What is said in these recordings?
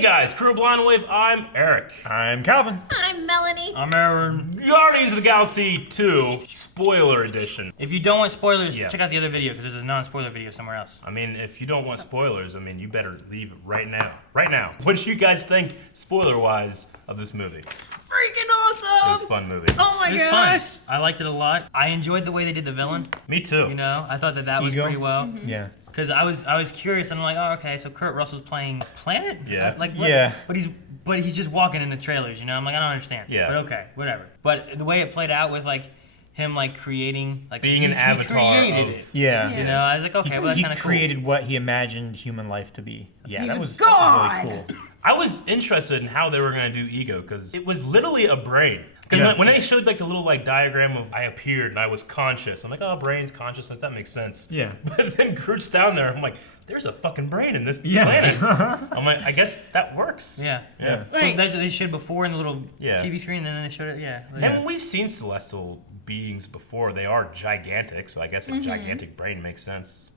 Hey guys, Crew Blind Wave, I'm Eric. I'm Calvin. I'm Melanie. I'm Aaron. Guardians of the Galaxy 2, spoiler edition. If you don't want spoilers, check out the other video, because there's a non-spoiler video somewhere else. I mean, if you don't want spoilers, you better leave right now. Right now. What do you guys think, spoiler-wise, of this movie? Freaking awesome! It was a fun movie. Oh my It was gosh! fun. I liked it a lot. I enjoyed the way they did the villain. Me too. You know, I thought that was Ego? pretty well. Mm-hmm. Yeah. Because I was curious, and I'm like, oh, okay, so Kurt Russell's playing a planet? Yeah. Like, what? Yeah. But he's just walking in the trailers, you know? I'm like, I don't understand. Yeah. But okay, whatever. But the way it played out with, like, him, like, creating, like... Being an avatar He created of- it. Yeah. You know, I was like, okay, well, that's He kind of cool. created what he imagined human life to be. Yeah, He that was was God. really cool. I was interested in how they were going to do Ego, because it was literally a brain. Because Yeah. when they showed like the little like diagram of I appeared and I was conscious, I'm like, oh, brains, consciousness, that makes sense. Yeah. But then Groot's down there, I'm like, there's a fucking brain in this Yeah. planet. I'm like, I guess that works. Yeah. Yeah. Well, Like- that's what they showed before in the little Yeah. TV screen, and then they showed it, yeah. Like, And we've seen celestial beings before. They are gigantic, so I guess a gigantic brain makes sense.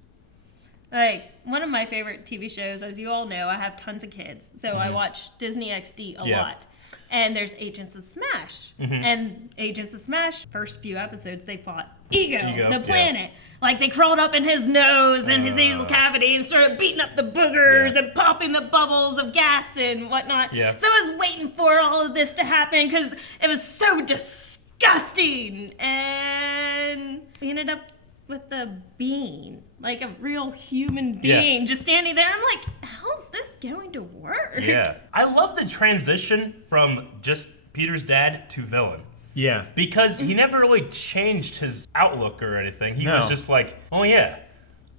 Like, one of my favorite TV shows, as you all know, I have tons of kids, so I watch Disney XD a Yeah. lot. And there's Agents of Smash. And Agents of Smash, first few episodes, they fought Ego, Ego, the yeah. planet. Like, they crawled up in his nose and his nasal cavity and started beating up the boogers Yeah. and popping the bubbles of gas and whatnot. Yeah. So I was waiting for all of this to happen because it was so disgusting. And we ended up with a being, like a real human Yeah. being, just standing there. I'm like, how's this going to work? Yeah. I love the transition from just Peter's dad to villain. Yeah. Because he never really changed his outlook or anything. He No. was just like, oh yeah,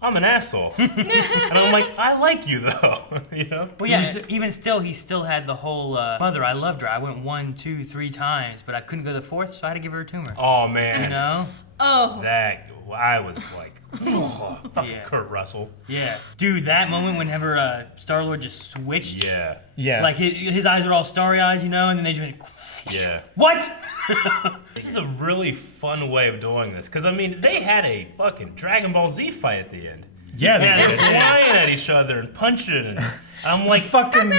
I'm an asshole. And I'm like, I like you though. You know? Well, yeah, even still, he still had the whole mother. I loved her. I went 1, 2, 3 times, but I couldn't go the fourth, so I had to give her a tumor. Oh man. You know? Oh, I was like, fucking Yeah. Kurt Russell. Yeah, dude, that moment whenever Star-Lord just switched, Yeah. Yeah. like his eyes were all starry-eyed, you know, and then they just went, Yeah. what? This is a really fun way of doing this. Because, they had a fucking Dragon Ball Z fight at the end. Yeah, They they were did. flying at each other and punching. And I'm like, Fucking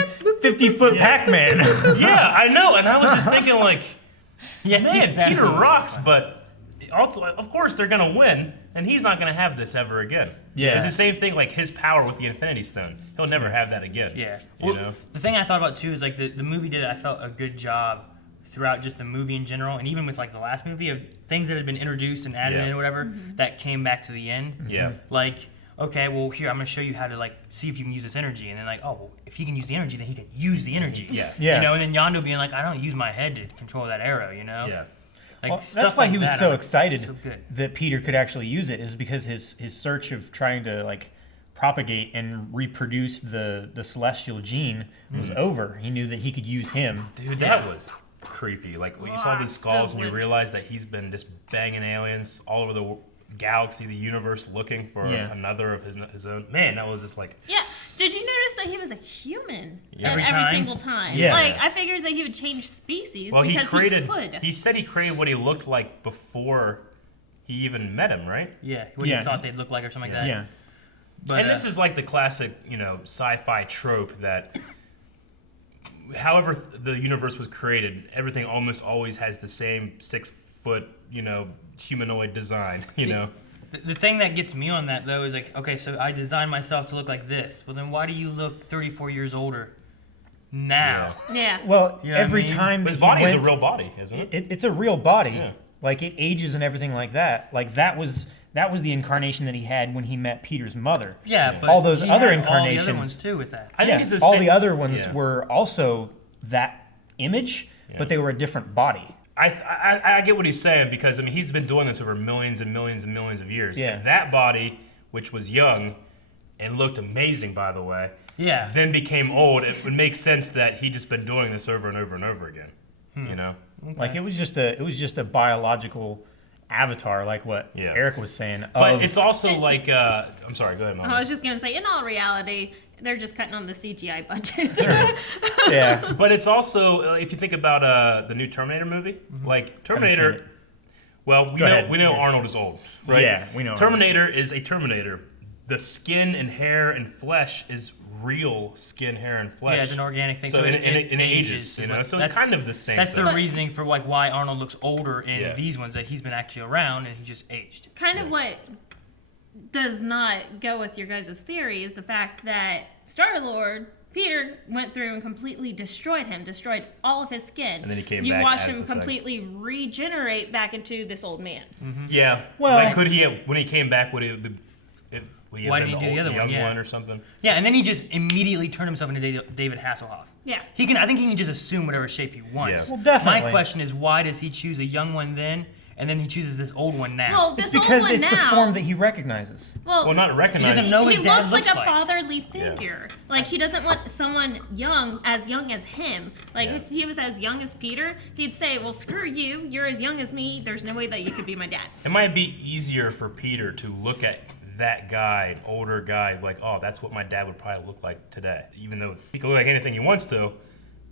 50-foot Pac-Man. yeah, I know. And I was just thinking, like, Yeah, man, that- Peter rocks, but also, of course, they're going to win. And he's not going to have this ever again. Yeah. It's the same thing, like his power with the Infinity Stone. He'll never have that again. Yeah. You Well, know? the thing I thought about too is like the movie did, I felt, a good job throughout just the movie in general, and even with like the last movie of things that had been introduced and added Yeah. in or whatever that came back to the end. Yeah. Like, okay, well here I'm gonna show you how to like see if you can use this energy, and then like, oh, well, if he can use the energy, then he can use the energy. Yeah. Yeah. You know, and then Yondu being like, I don't use my head to control that arrow. You know. Yeah. Like, Well, stuff that's why like he was that, so I'm like, excited so good. that Peter could actually use it, is because his search of trying to like propagate and reproduce the celestial gene was over. He knew that he could use him. Dude, that was creepy. Like, when you saw the so skulls and you weird. realized that he's been just banging aliens all over the galaxy, the universe, looking for Yeah. another of his own. Man, that was just like, yeah. Did you notice that he was a human Every every time? single time? Yeah. Like, I figured that he would change species well, because he could. he said he created what he looked like before he even met him, right? Yeah. What Yeah. you thought they'd look like or something like that. Yeah. But And this is like the classic, sci-fi trope that however the universe was created, everything almost always has the same 6-foot, humanoid design, you know? The thing that gets me on that, though, is like, okay, so I designed myself to look like this. Well, then why do you look 34 years older now? Yeah. Well, You know what I every mean? time But his that he body is a went- real body, isn't it? it's a real body. Yeah. Like, it ages and everything like that. Like, that was the incarnation that he had when he met Peter's mother. Yeah, but All those he other had all the other incarnations- ones too with that. I think it's the all same- the other ones Yeah. were also that image, but they were a different body. I get what he's saying, because he's been doing this over millions and millions and millions of years. Yeah. If that body, which was young and looked amazing, by the way, Yeah. then became old, it would make sense that he just been doing this over and over and over again. You know? Like, it was just a biological avatar, like what Yeah. Eric was saying. But of- it's also like, I'm sorry, go ahead, Mom. I was just going to say, in all reality, they're just cutting on the CGI budget. yeah. But it's also, if you think about the new Terminator movie, like Haven't Terminator. seen it. Well, we Go know ahead. we know Yeah. Arnold is old, right? Yeah, we know Terminator is a Terminator. The skin and hair and flesh is real skin, hair, and flesh. Yeah, it's an organic thing. So it ages, you know. So it's kind of the same. That's thing. the reasoning for like why Arnold looks older in Yeah. these ones, that he's been actually around and he just aged. Kind of what does not go with your guys' theory is the fact that Star-Lord, Peter, went through and completely destroyed him, destroyed all of his skin. And then he came you back watch as him the thing. completely regenerate back into this old man. Yeah. Well- like, could he have, when he came back, would he have been, Why did he do the other one? young Yeah. one or something? Yeah, and then he just immediately turned himself into David Hasselhoff. Yeah. He can. I think he can just assume whatever shape he wants. Yeah. Well, definitely. My question is, why does he choose a young one then, and then he chooses this old one now? Well, this It's because old one it's now, the form that he recognizes. well, Well, not recognized. He doesn't know he his dad looks like looks a like. fatherly figure. Like he doesn't want someone young as him. Like Yeah. if he was as young as Peter, he'd say, "Well, screw you. You're as young as me. There's no way that you could be my dad." It might be easier for Peter to look at that guy, older guy, like, oh, that's what my dad would probably look like today. Even though he can look like anything he wants to,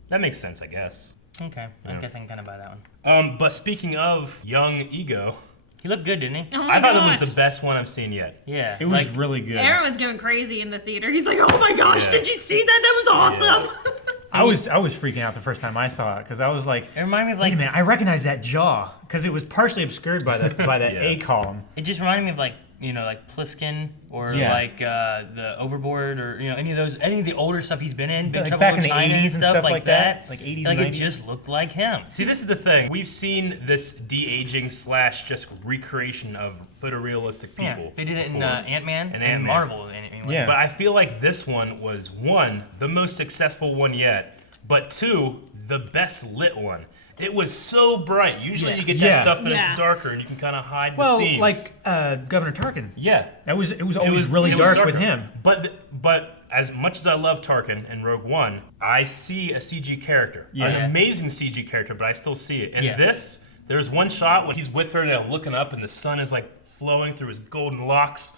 that makes sense, I guess. Okay, I Yeah. guess I can kind of buy that one. But speaking of young ego, He looked good, didn't he? Oh my I thought gosh. it was the best one I've seen yet. Yeah. It was like, really good. Aaron was going crazy in the theater. He's like, "Oh my gosh, Yeah. did you see that? That was awesome." I was freaking out the first time I saw it because I was like, It reminded me of wait a like. minute, I recognize that jaw because it was partially obscured by that Yeah. A column. It just reminded me of like, you know, like Pliskin or Yeah. like the Overboard or, you know, any of the older stuff he's been in, Big Like Trouble back in in the China 80s and stuff like that, like 80s Like and it 90s. just looked like him. See, this is the thing. We've seen this de-aging / just recreation of photorealistic Yeah, people. they did it in before. Ant-Man And and Ant-Man. Marvel. Anyway. Yeah. But I feel like this one was, one, the most successful one yet, but two, the best lit one. It was so bright. Usually Yeah. you get Yeah. that stuff and Yeah. it's darker and you can kind of hide Well, the seams. like Governor Tarkin. yeah. It was always It was really dark darker. with him. But as much as I love Tarkin in Rogue One, I see a CG character, Yeah. an amazing CG character, but I still see it. And Yeah. this, there's one shot when he's with her and they're looking up and the sun is like flowing through his golden locks.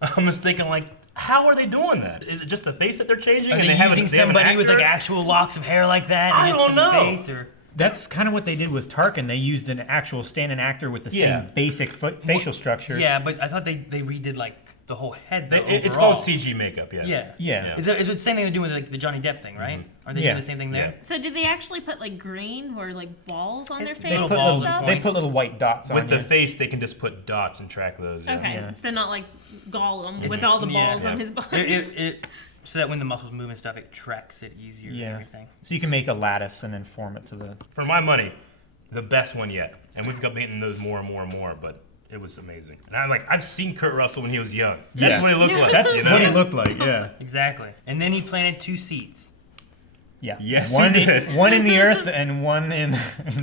I'm just thinking like, how are they doing that? Is it just the face that they're changing? Are and they have using they have an somebody with like actor? actual locks of hair like that? I and don't put the know. Face, or... That's kind of what they did with Tarkin. They used an actual stand-in actor with the Yeah. same basic facial structure. Yeah, but I thought they redid like the whole head. Though, It's overall. called CG makeup, yeah. Yeah. Yeah. It's the same thing they're doing with like the Johnny Depp thing, right? Are they Yeah. doing the same thing there? Yeah. So did they actually put like green or like balls on their It's face little and balls and stuff? They points. put little white dots With on the you. face, they can just put dots and track those. Yeah. Okay, Yeah. so not like Gollum with all the Yeah. balls on Yeah. his body. So that when the muscles move and stuff, it tracks it easier and Yeah. everything. So you can make a lattice and then form it to the. For my money, the best one yet. And we've got beaten those more and more and more, but it was amazing. And I've seen Kurt Russell when he was young. That's Yeah. what he looked like. That's you know? what he looked like. Yeah. Exactly. And then he planted 2 seeds. Yeah. Yes, One, he did. one in the earth and one in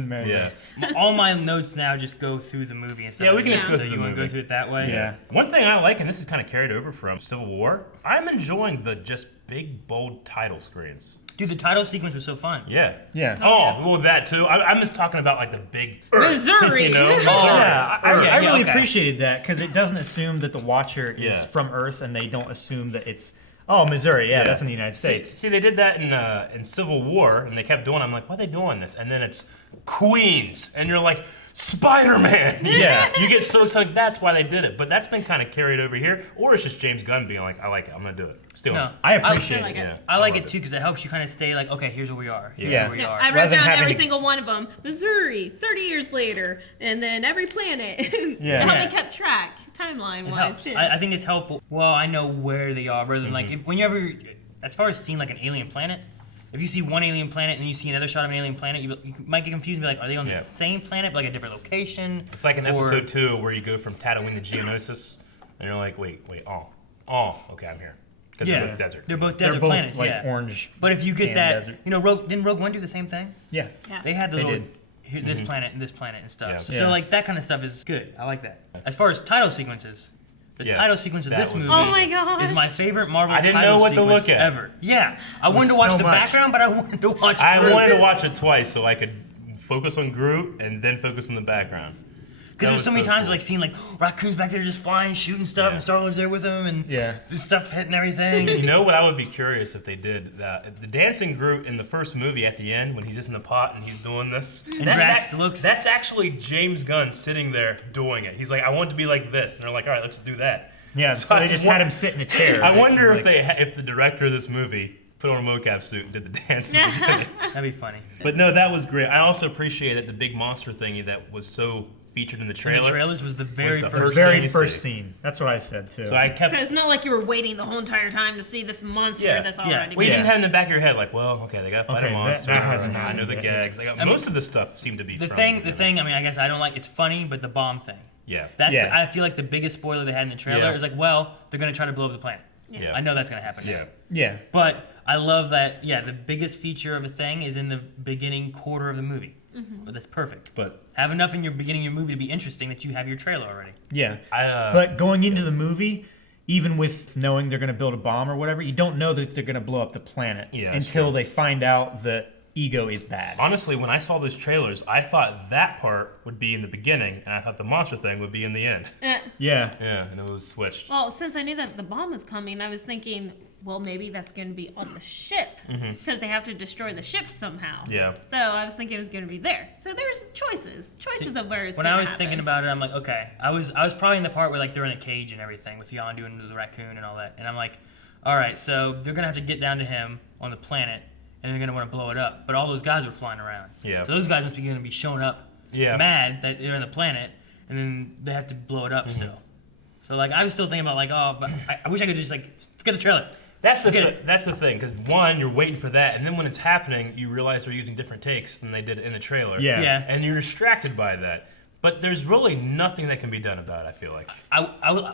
Marietta. Yeah. All my notes now just go through the movie and stuff. Yeah, we like can that. just go So through you the want to go movie. through it that way? Yeah. One thing I like, and this is kind of carried over from Civil War, I'm enjoying the just big, bold title screens. Dude, the title sequence was so fun. Yeah. Yeah. Oh, well, that too. I'm just talking about like the big Earth, Missouri. You know? Oh, Missouri. Yeah, I Yeah, really okay. appreciated that because it doesn't assume that the watcher is Yeah. from Earth, and they don't assume that it's Missouri. Yeah, that's in the United States. See, they did that in Civil War, and they kept doing it. I'm like, why are they doing this? And then it's Queens, and you're like, Spider-Man. Yeah. You get so excited. That's why they did it. But that's been kind of carried over here. Or it's just James Gunn being like, I like it. I'm going to do it. Still. No, I appreciate like it. it. Yeah. I like love it too because it helps you kind of stay like, okay, here's where we are. Here's Yeah. where we Yeah, are. I Rather wrote than down having every to- single one of them. Missouri, 30 years later, and then every planet. Yeah. How Yeah. they kept track, It timeline-wise, helps. too. I think it's helpful. Well, I know where they are rather than like when you ever, as far as seeing like an alien planet, if you see one alien planet and then you see another shot of an alien planet, you might get confused and be like, are they on Yeah. the same planet but like a different location? It's like in Or- episode 2 where you go from Tatooine to Geonosis, and you're like, wait, okay, I'm here. Because Yeah. they're both desert. They're both They're desert both planets, like yeah. orange. But if you get and that, desert. you know, didn't Rogue One do the same thing? Yeah. Yeah. They had the They little did. here, this planet and this planet and stuff. Yeah. So Yeah. like that kind of stuff is good. I like that. As far as title sequences, the Yeah, title sequence of that this was movie Oh my gosh. is my favorite Marvel I didn't title know what to sequence look at. ever. Yeah, I wanted to was watch so the much. background, but I wanted to watch. I Groot. wanted to watch it twice so I could focus on Groot and then focus on the background. Because there's so many times cool. like seeing like raccoons back there just flying, shooting stuff, Yeah. and Star-Lord's there with them, and Yeah. the stuff hitting everything. You know what I would be curious if they did? The dancing Groot in the first movie at the end when he's just in the pot and he's doing this. Drax looks- That's actually James Gunn sitting there doing it. He's like, I want it to be like this. And they're like, all right, let's do that. Yeah, so they just had him sit in a chair. I wonder if the director of this movie put on a mocap suit and did the dance. That'd be funny. But no, that was great. I also appreciate that the big monster thingy that was so featured in the trailer. The trailers was the very the first. very first scene. That's what I said too. So I kept. So it's not like you were waiting the whole entire time to see this monster Yeah. that's Yeah. already Well, you been. didn't have in the back of your head like, well, okay, they got to fight Okay, a monster. that hasn't I know happened the yet. gags. Like, most of the stuff seemed to be The from thing. I mean, I guess I don't like. It's funny, but the bomb thing. Yeah. That's. Yeah. I feel like the biggest spoiler they had in the trailer Yeah. is like, well, they're gonna try to blow up the planet. Yeah. I know that's gonna happen. Yeah. yeah. But I love that. Yeah, the biggest feature of a thing is in the beginning quarter of the movie. But that's perfect. But Have enough in your beginning of your movie to be interesting that you have your trailer already. Yeah. I, But going into the movie, even with knowing they're going to build a bomb or whatever, you don't know that they're going to blow up the planet Yeah, that's until true. they find out that Ego is bad. honestly, when I saw those trailers, I thought that part would be in the beginning, and I thought the monster thing would be in the end. Yeah. Yeah, and it was switched. Well, since I knew that the bomb was coming, I was thinking, well, maybe that's going to be on the ship because they have to destroy the ship somehow. Yeah. So I was thinking it was going to be there. So there's choices of where it's When going I to was happen. thinking about it, I'm like, okay. I was probably in the part where like they're in a cage and everything with Yondu and the raccoon and all that, and I'm like, all right, so they're gonna have to get down to him on the planet, and they're gonna want to blow it up. But all those guys were flying around. Yeah. So those guys must be gonna be showing up, mad that they're in the planet, and then they have to blow it up still. So like I was still thinking about like, oh, but I wish I could just like get the trailer. That's the thing, because one, you're waiting for that, and then when it's happening, you realize they're using different takes than they did in the trailer. Yeah. Yeah. And you're distracted by that. But there's really nothing that can be done about it, I feel like,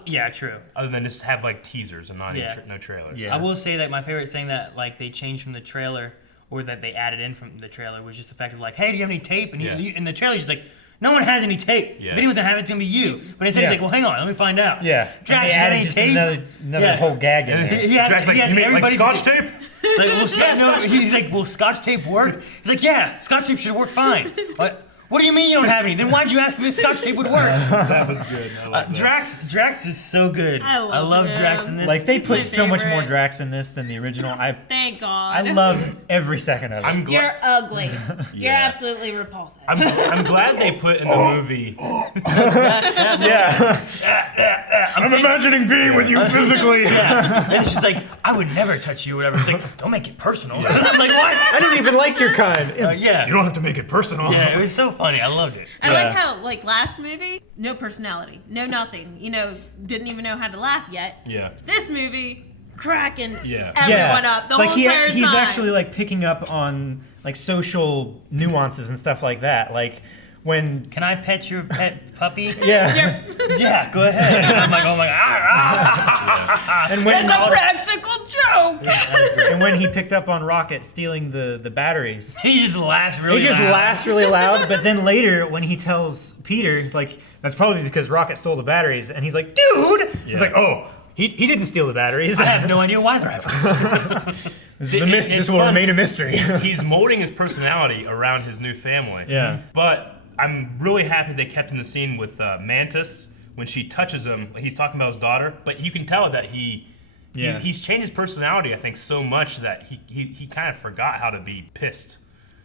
Yeah, true. other than just have like teasers and not Yeah. no trailers. Yeah. I will say that my favorite thing that like they changed from the trailer or that they added in from the trailer was just the fact of like, hey, do you have any tape? And Yeah. in the trailer's just like, no one has any tape. Yeah. If anyone's gonna have it, it's gonna be you. But instead Yeah. he's like, well, hang on, let me find out. Yeah. Drax, And they you got added any just tape? another Yeah. whole gag in And there. He has- Drax like, he has you mean like everybody- Scotch tape? Like, will he's like, will Scotch tape work? He's like, yeah, Scotch tape should work fine. What do you mean you don't have any? Then why'd you ask me if Scotch tape would work? That was good. I like that. Drax is so good. I love him. Drax in this. Like they He's my put so much more favorite. Drax in this than the original. Thank God. I love every second of it. I'm glad. You're ugly. You're Yeah. absolutely repulsive. I'm glad they put in the movie. yeah. I'm imagining being with you physically. yeah. And she's like, I would never touch you, whatever. He's like, don't make it personal. I'm like, what? I don't even like your kind. Yeah. You don't have to make it personal. Yeah, it was so funny. I loved it. I Yeah. like how, like, last movie, no personality, no nothing. You know, didn't even know how to laugh yet. Yeah. This movie, cracking Yeah. everyone up the It's like whole entire time. he's actually like picking up on like social nuances and stuff like that. Like when Can I pet your pet puppy? yeah, Yeah, go ahead. And I'm like, oh my god. and when It's a practical joke. and when he picked up on Rocket stealing the batteries. He just laughs really He just loud. laughs really loud, but then later when he tells Peter, he's like, "That's probably because Rocket stole the batteries," and he's like, "Dude!" He's like, "Oh, he didn't steal the batteries." I have no idea why they're after This, It's this will fun. remain a mystery. He's molding his personality around his new family. Yeah. But I'm really happy they kept in the scene with Mantis when she touches him. He's talking about his daughter, but you can tell that he's changed his personality. I think so much that he kind of forgot how to be pissed.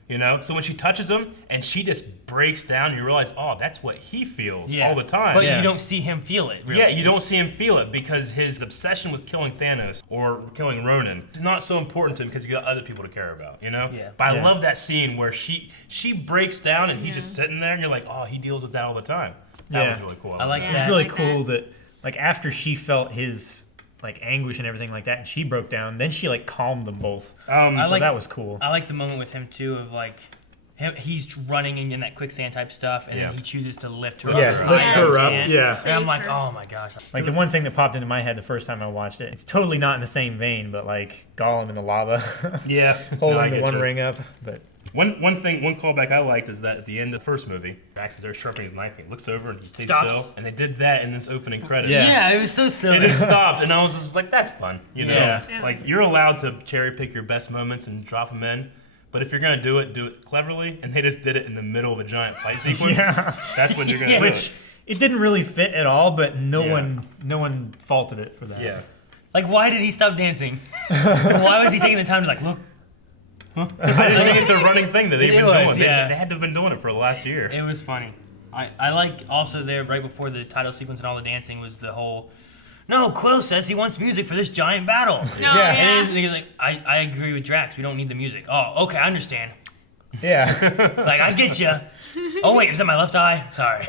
You know, so when she touches him and she just breaks down, you realize, oh, that's what he feels all the time. But Yeah. you don't see him feel it, really. Yeah, you don't see him feel it because his obsession with killing Thanos or killing Ronan is not so important to him because he got other people to care about, you know? Yeah. But I Yeah. love that scene where she breaks down and he's just sitting there and you're like, oh, he deals with that all the time. That Yeah. was really cool. I like Yeah. It's that. really like cool that. that like after she felt his like anguish and everything like that, and she broke down, then she like calmed them both. I So like that was cool. I like the moment with him too of like he's running in that quicksand type stuff, and Yeah. then he chooses to lift her Yeah, up. lift Yeah. her up. Yeah. Yeah. And I'm like, Save her. oh my gosh. Like the one thing that popped into my head the first time I watched it, it's totally not in the same vein, but like Gollum in the lava, Yeah. holding No, I the get one you. ring up. But One callback I liked is that at the end of the first movie, Max is there sharpening his knife and he looks over and he stays Stops. still. And they did that in this opening credits. Yeah. Yeah, it was so silly. It just stopped, and I was just like, "That's fun," you know. Yeah. Yeah. Like you're allowed to cherry pick your best moments and drop them in, but if you're gonna do it cleverly. And they just did it in the middle of a giant fight sequence. Yeah. That's when you're gonna do which it. it didn't really fit at all, but no Yeah. one faulted it for that. Yeah. Like, why did he stop dancing? Why was he taking the time to like look? I just think it's a running thing that they've been It was, doing. yeah. They had to have been doing it for the last year. It was funny. I like also there right before the title sequence and all the dancing was the whole no, Quill says he wants music for this giant battle. No, Yeah. yeah. And he's like, I agree with Drax. We don't need the music. Oh, okay, I understand. Yeah. Like, I get you. Oh, wait, is that my left eye? Sorry.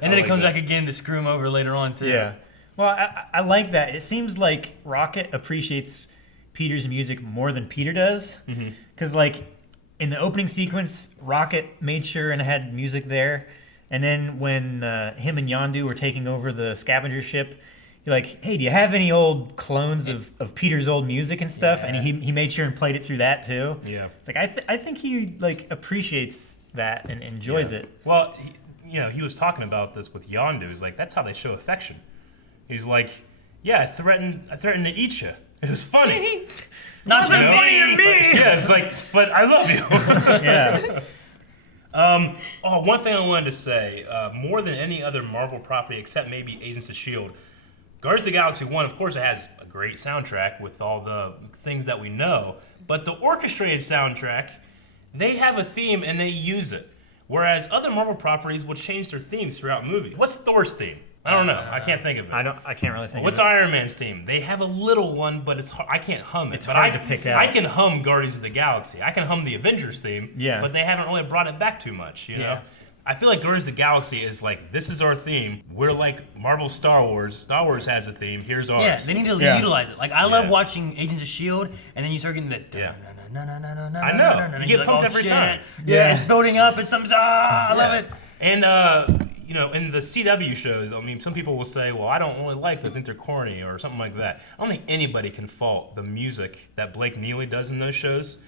And then it comes back again to screw him over later on, too. Yeah. Well, I like that. It seems like Rocket appreciates Peter's music more than Peter does. Because, like, in the opening sequence, Rocket made sure and had music there. And then when him and Yondu were taking over the scavenger ship, you're like, hey, do you have any old clones of Peter's old music and stuff? Yeah. And he made sure and played it through that, too. Yeah. It's like, I think he, like, appreciates that and enjoys it. Well, he was talking about this with Yondu. He's like, that's how they show affection. He's like, yeah, I threatened to eat you. It was funny. Not so You know? funny to me! Yeah, it's like, but I love you. Yeah. One thing I wanted to say, more than any other Marvel property except maybe Agents of S.H.I.E.L.D., Guardians of the Galaxy 1, of course, it has a great soundtrack with all the things that we know, but the orchestrated soundtrack, they have a theme and they use it. Whereas other Marvel properties will change their themes throughout movies. What's Thor's theme? I don't know. I can't think of it. I can't really think What's of it. Iron Man's theme? They have a little one, but it's hard, I can't hum it. It's but hard to pick out. I can hum Guardians of the Galaxy. I can hum the Avengers theme. Yeah. But they haven't really brought it back too much. You know. I feel like Guardians of the Galaxy is like, this is our theme. We're like Marvel Star Wars. Star Wars has a theme. Here's ours. Yeah, they need to Yeah. utilize it. Like, I love watching Agents of S.H.I.E.L.D., and then you start getting the... Yeah. I know. You get pumped every time. Yeah, it's building up, and some... I love it. And, in the CW shows, I mean, some people will say, well, I don't really like those, they're corny or something like that. I don't think anybody can fault the music that Blake Neely does in those shows.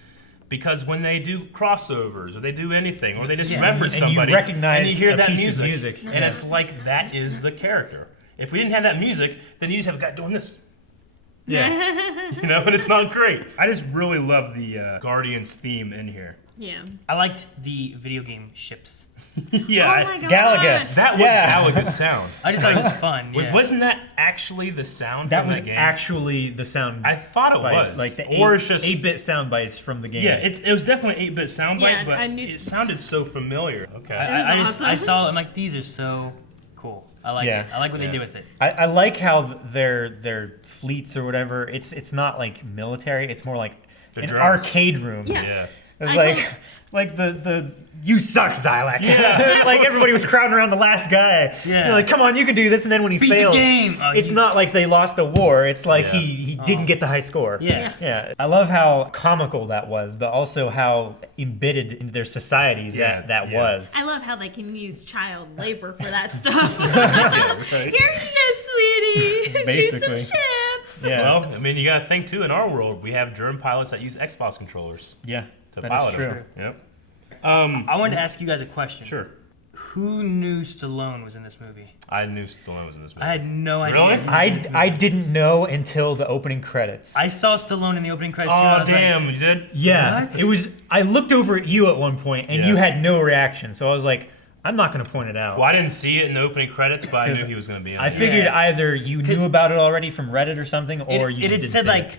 Because when they do crossovers or they do anything or they just reference and you somebody recognize and you hear a that piece of music, music. and it's like that is the character. If we didn't have that music, then you just have a guy doing this. Yeah. And it's not great. I just really love the Guardians theme in here. Yeah. I liked the video game ships. Yeah, Oh my gosh. Galaga. that was Yeah. Galaga's sound. I just thought it was fun. Wait, Yeah. wasn't that actually the sound That from was that game? actually the sound. I thought it bites, was. like the or it's just 8-bit sound bites from the game. Yeah, it was definitely 8-bit soundbite, Yeah, but I knew- it sounded so familiar. Okay. I was just awesome. I saw it. I'm like, these are so cool. I like Yeah. it. I like what Yeah. they did with it. I like how their fleets or whatever. It's not like military. It's more like The an drones. arcade room. Yeah. Yeah. It's I like told- like the you suck, Xylac. Yeah. Like everybody was crowding around the last guy. Yeah. You're like, come on, you can do this. And then when he Beat the fails, game. Oh, it's you- not like they lost a war. It's like Yeah. he didn't get the high score. Yeah. Yeah. I love how comical that was, but also how embedded into their society Yeah, that yeah. was. I love how they can use child labor for that stuff. Right. Here you go, sweetie. Choose some Basically. chips. Yeah. Well, I mean, you got to think too. In our world, we have drone pilots that use Xbox controllers Yeah. to That pilot is true. them. Yep. I wanted to ask you guys a question. Sure. Who knew Stallone was in this movie? I knew Stallone was in this movie. I had no idea. Really? he was in this movie. I didn't know until the opening credits. I saw Stallone in the opening credits. too, and I Oh was like, damn! You did? Yeah, What? it was. I looked over at you at one point, and Yeah. you had no reaction. So I was like, I'm not going to point it out. Well, I didn't see it in the opening credits, but I knew he was going to be in I it. figured Yeah. either you knew about it already from Reddit or something, or you it just had didn't said say like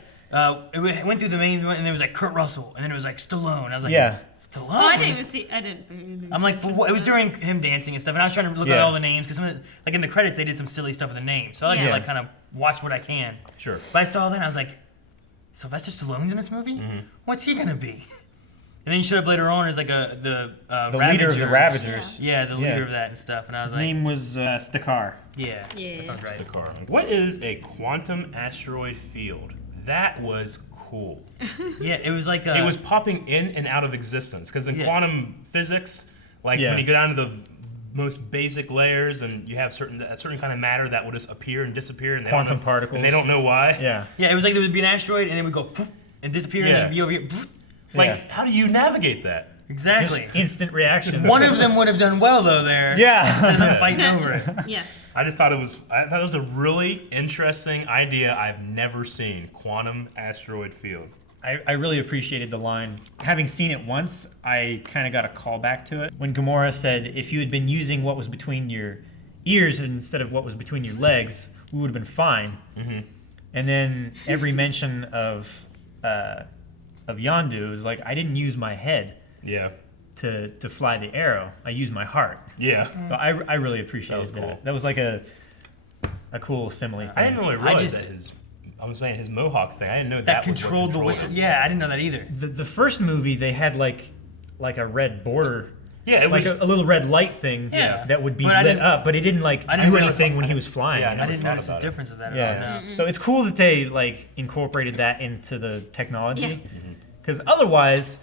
it. it went through the main one, and there was like Kurt Russell, and then it was like Stallone. I was like, Yeah. Stallone. Oh, I didn't even see. I didn't. I'm like, it was during him dancing and stuff, and I was trying to look at Yeah. all the names because like in the credits they did some silly stuff with the names, so I like to Yeah. like kind of watch what I can. Sure. But I saw that and I was like, Sylvester Stallone's in this movie? Mm-hmm. What's he gonna be? And then he showed up later on as like The leader of the Ravagers. Yeah, the leader Yeah. of that and stuff, and I was His like, name was Stakar. yeah, Yeah. that sounds right. The car. What is a quantum asteroid field? That was cool. Yeah, it was like It was popping in and out of existence because in Yeah. quantum physics, like Yeah. when you go down to the most basic layers and you have a certain kind of matter that will just appear and disappear and they don't Quantum know- particles. and they don't know why. Yeah. Yeah, it was like there would be an asteroid and it would go poof, and disappear and then it'd be over here. Poof. Like, Yeah. how do you navigate that? Exactly. Instant reactions. One of them would have done well though there. Yeah. Instead of them fighting over it. Yes. I thought it was a really interesting idea I've never seen. Quantum asteroid field. I really appreciated the line. Having seen it once, I kind of got a call back to it. When Gamora said, if you had been using what was between your ears instead of what was between your legs, we would have been fine. Mm-hmm. And then every mention of Yondu is like, I didn't use my head Yeah. to fly the arrow. I used my heart. Yeah. So I really appreciated That was that. cool. That was like a a cool simile thing. I didn't really realize just- that I'm saying his mohawk thing. I didn't know That was what controlled the controlled whistle. it. Yeah, I didn't know that either. The first movie, they had like a red border. Yeah, it Like was. a little red light thing Yeah. that would be But I lit didn't- up, but it didn't like I didn't do really- anything when he was flying. Yeah, you know? I didn't thought notice the about it. difference of that Yeah. at all. No. So it's cool that they like incorporated that into the Yeah. technology, because otherwise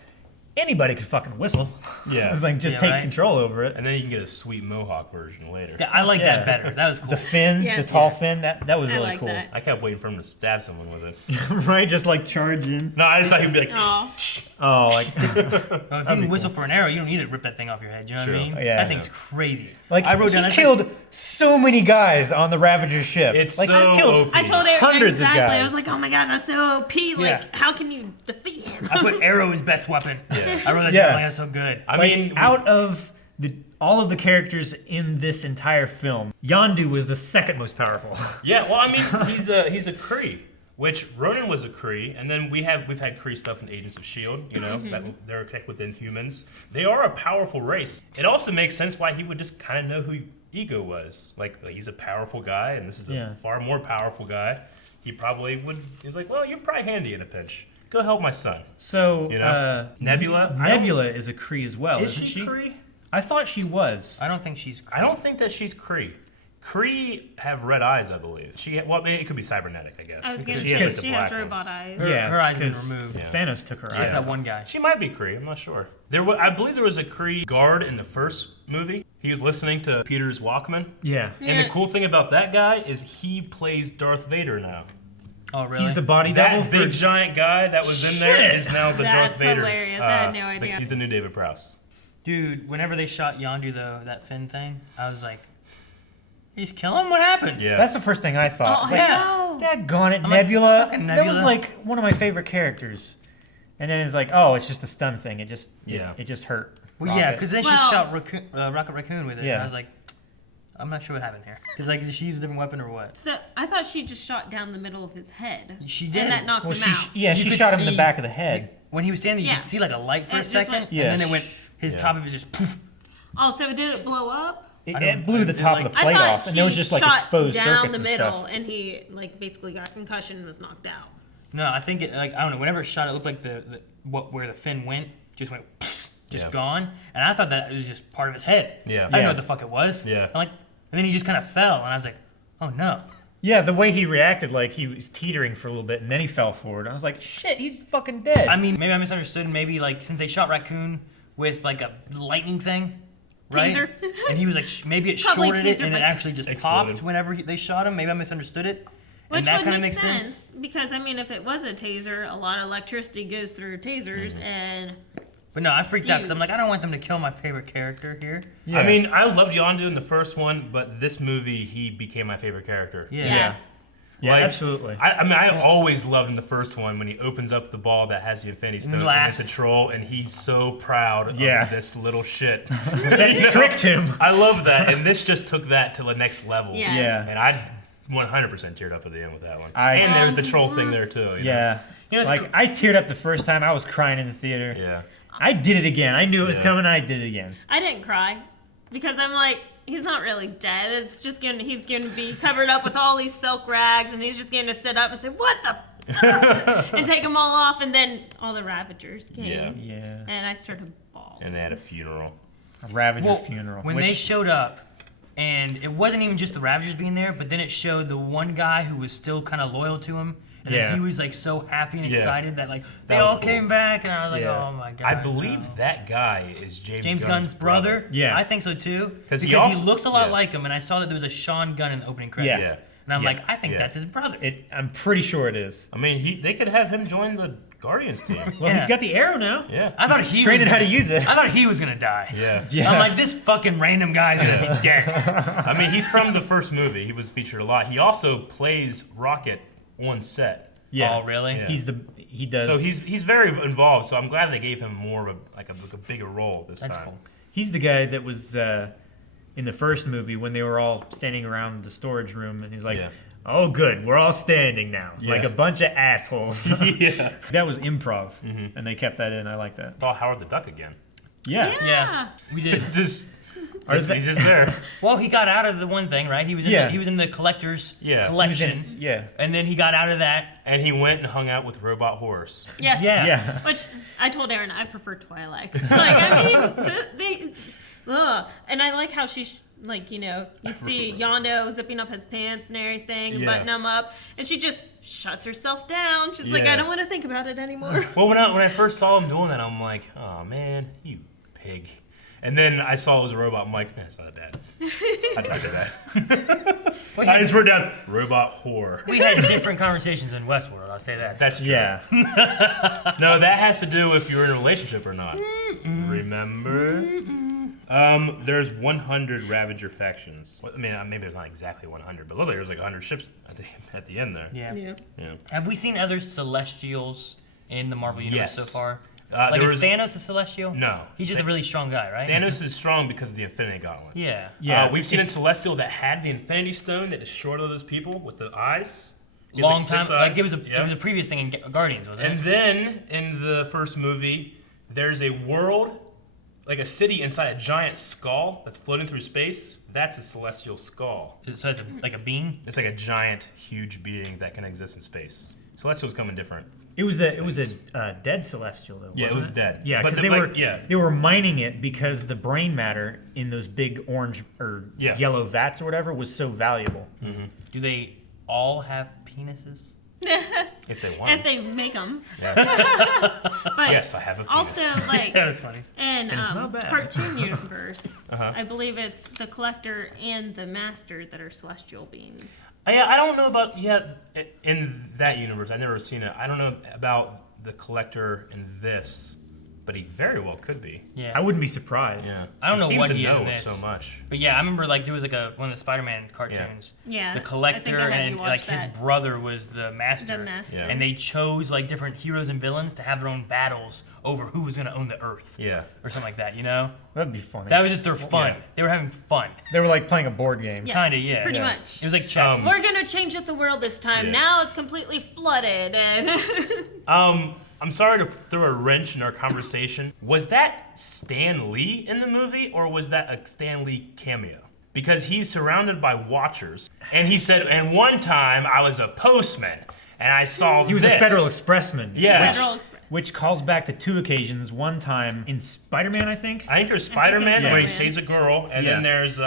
anybody could fucking whistle. Yeah. It's like just Yeah, take right. control over it. And then you can get a sweet mohawk version later. Yeah, I like Yeah. that better. That was cool. The fin, Yes. the tall fin, that was I really like cool. that. I kept waiting for him to stab someone with it. Right, just like charging. No, I just thought he'd be like. Aw. Oh, like If you can whistle for an arrow, you don't need to rip that thing off your head. You know True. what I mean? Yeah. That thing's crazy. like I wrote down. he I said- killed so many guys on the Ravager ship. It's like so he killed OP. I told Aaron Hundreds of exactly. guys. I was like, oh my god, that's so OP. Like, Yeah. how can you defeat him? I put arrow as best weapon. Yeah. I wrote that Yeah. down. Like, that's so good. I like, mean, out of all of the characters in this entire film, Yondu was the second most powerful. yeah. Well, I mean, he's a Kree, which Ronan was a Kree, and then we've had Kree stuff in Agents of Shield. You know, that they're connected within humans. They are a powerful race. It also makes sense why he would just kind of know who Ego was. Like he's a powerful guy, and this is a Yeah. far more powerful guy. He probably would. He's like, well, you're probably handy in a pinch. Go help my son. So You know? Nebula? I don't- Nebula is a Kree as well, Is isn't she Kree? I thought she was. I don't think she's. I don't think that she's Kree. Kree have red eyes, I believe. Well, it could be cybernetic, I guess. I was gonna She say has, she the has black robot ones. eyes. Her eyes have been 'cause removed. Yeah. Thanos took her Except eyes. that one guy. She might be Kree. I'm not sure. I believe there was a Kree guard in the first movie. He was listening to Peter's Walkman. Yeah. And the cool thing about that guy is he plays Darth Vader now. Oh, really? He's the body double That big for giant guy that was in there Shit. is now the That's Darth Vader. hilarious. I had no idea. He's the new David Prowse. Dude, whenever they shot Yondu, though, that fin thing, I was like, he's killing him? What happened? Yeah. That's the first thing I thought. Oh, It's I like, know. daggone it, I'm like, Nebula. fucking That was Nebula. like one of my favorite characters. And then it's like, oh, it's just a stun thing. It just it just hurt. Well, yeah, Rocket. because then she Well- shot Rocket Raccoon with it. Yeah. And I was like, I'm not sure what happened here. Because, like, did she use a different weapon or what? So I thought she just shot down the middle of his head. She did. And that knocked well, him she out. yeah, You she could shot him in the see- back of the head. When he was standing, you Yeah. could see, like, a light for It a just second. went- Yeah. And then it went, his Yeah. top of it just poof. Oh, so did it blow up? It, I don't- it blew the it, top like- of the I plate thought off, and there was she just like shot exposed down circuits the and middle, stuff. and he like basically got concussion and was knocked out. No, I think it, like, I don't know, whenever it shot, it looked like where the fin went, just went, just Yeah. gone. And I thought that it was just part of his head. Yeah. I didn't know Yeah. what the fuck it was. Yeah. I'm like, and then he just kind of fell, and I was like, oh no. Yeah, the way he reacted, like he was teetering for a little bit, and then he fell forward. I was like, shit, he's fucking dead. I mean, maybe I misunderstood. Maybe, like, since they shot Raccoon with, like, a lightning thing, right? Taser. And he was like, maybe it Probably shorted it, taser, and it but- actually just Exploded. popped whenever they shot him. Maybe I misunderstood it. Which and that would kind of make makes sense. because I mean, if it was a taser, a lot of electricity goes through tasers, Mm-hmm. and But no, I freaked out because I'm Fuse. like, I don't want them to kill my favorite character here. Yeah. I mean, I loved Yondu in the first one, but this movie, he became my favorite character. Yeah. yes, yeah, like, absolutely. I mean, I always loved in the first one when he opens up the ball that has the Infinity Stone and laughs. it's a troll, and he's so proud Yeah. of this little shit. Tricked him. I love that, and this just took that to the next level. Yes. Yeah. And I 100% teared up at the end with that one. I- and there's the troll thing there too. you know? Yeah. You know, it's like cool- I teared up the first time. I was crying in the theater. Yeah. I did it again. I knew it was Yeah. coming. I did it again. I didn't cry because I'm like, he's not really dead. It's just he's gonna be covered up with all these silk rags, and he's just gonna sit up and say, "What the?" and take them all off, and then all the Ravagers came, Yeah. Yeah. and I started bawling. And they had a funeral. A Ravager Well, funeral. when which, they showed up, and it wasn't even just the Ravagers being there, but then it showed the one guy who was still kind of loyal to him. And Yeah. he was like so happy and Yeah. excited that like they That was all cool. came back, and I was like, Yeah. oh my god. I believe no. that guy is James James Gunn's brother. Yeah. I think so too. 'Cause he Because he also- looks a lot yeah. like him, and I saw that there was a Sean Gunn in the opening credits. Yeah. And I'm Yeah. like, I think Yeah. that's his brother. I'm pretty sure it is. I mean, they could have him join the Guardians team. Well, Yeah. he's got the arrow now. Yeah. I thought he Training was how to gonna- use it. I thought he was gonna die. Yeah. Yeah. I'm like, this fucking random guy's gonna be dead. I mean, he's from the first movie. He was featured a lot. He also plays Rocket on set. Yeah. Oh, really? Yeah. He does. So he's very involved. So I'm glad they gave him more of a bigger role this That's time. cool. He's the guy that was in the first movie when they were all standing around the storage room, and he's like, Yeah. "Oh, good, we're all standing now, like Yeah. a bunch of assholes." Yeah. That was improv, Mm-hmm. and they kept that in. I like that. Saw Howard the Duck again. Yeah. Yeah. We did. Just He's just there. Well, he got out of the one thing, right? He was in Yeah. he was in the collector's Yeah. collection, Yeah. and then he got out of that. And he went and hung out with Robot Horse. Yes. Yeah. Yeah. Which I told Aaron I prefer Twi'leks. Like, I mean, and I like how she's like, you see Yondo zipping up his pants and everything, Yeah. button them up, and she just shuts herself down. She's like, Yeah. I don't want to think about it anymore. Well, when I first saw him doing that, I'm like, oh man, you pig. And then I saw it was a robot. I'm like, it's not that. I'd not do that. I just wrote down robot whore. We had different conversations in Westworld. I'll say that. That's true. Yeah. No, that has to do if you're in a relationship or not. Remember? There's 100 Ravager factions. Well, I mean, maybe there's not exactly 100, but literally there's like 100 ships at the end there. Yeah. Yeah. Have we seen other Celestials in the Marvel Universe Yes. so far? There Is was- Thanos a Celestial? No. He's just a really strong guy, right? Thanos is strong because of the Infinity Gauntlet. Yeah. Yeah. We've seen a Celestial that had the Infinity Stone that destroyed all those people with the eyes. He has, Long like, time. 6 Like eyes. it was a Yeah. it was a previous thing in Guardians, wasn't And it? then in the first movie, there's a world, like a city inside a giant skull that's floating through space. That's a celestial skull. So it's like a beam. It's like a giant, huge being that can exist in space. Celestials come in different. It was a dead celestial though. Yeah, it wasn't was dead. Yeah, But because the- they were mining it because the brain matter in those big orange or Yeah. yellow vats or whatever was so valuable. Do they all have penises? If they want. If they make them. Yeah. But Yes, I have a penis. also, like, That was funny. in it's not bad. cartoon universe, Uh-huh. I believe it's the Collector and the Master that are celestial beings. Yeah, I don't know about in that universe. I've never seen it. I don't know about the Collector in this, but he very well could be. Yeah. I wouldn't be surprised. Yeah. I don't know seems what to he is know in this. so much. But yeah, I remember like there was like one of the Spider-Man cartoons. Yeah, The I Collector think I had you and watch like his that. brother was the Master. The Master. Yeah. And they chose like different heroes and villains to have their own battles over who was gonna own the Earth Yeah. or something like that. You know, That'd be funny. that was just their fun. Yeah. They were having fun. They were like playing a board game. Yes, Kinda, yeah. Pretty Yeah. much. It was like chess. We're gonna change up the world this time. Yeah. Now it's completely flooded, and I'm sorry to throw a wrench in our conversation. Was that Stan Lee in the movie, or was that a Stan Lee cameo? Because he's surrounded by watchers, and he said, "And one time I was a postman, and I saw He was this." a Federal Expressman. Yeah. Federal Express. Which calls back to two occasions. One time in Spider-Man, I think. I think there's Spider-Man Yeah. where he saves a girl, and then Yeah. there's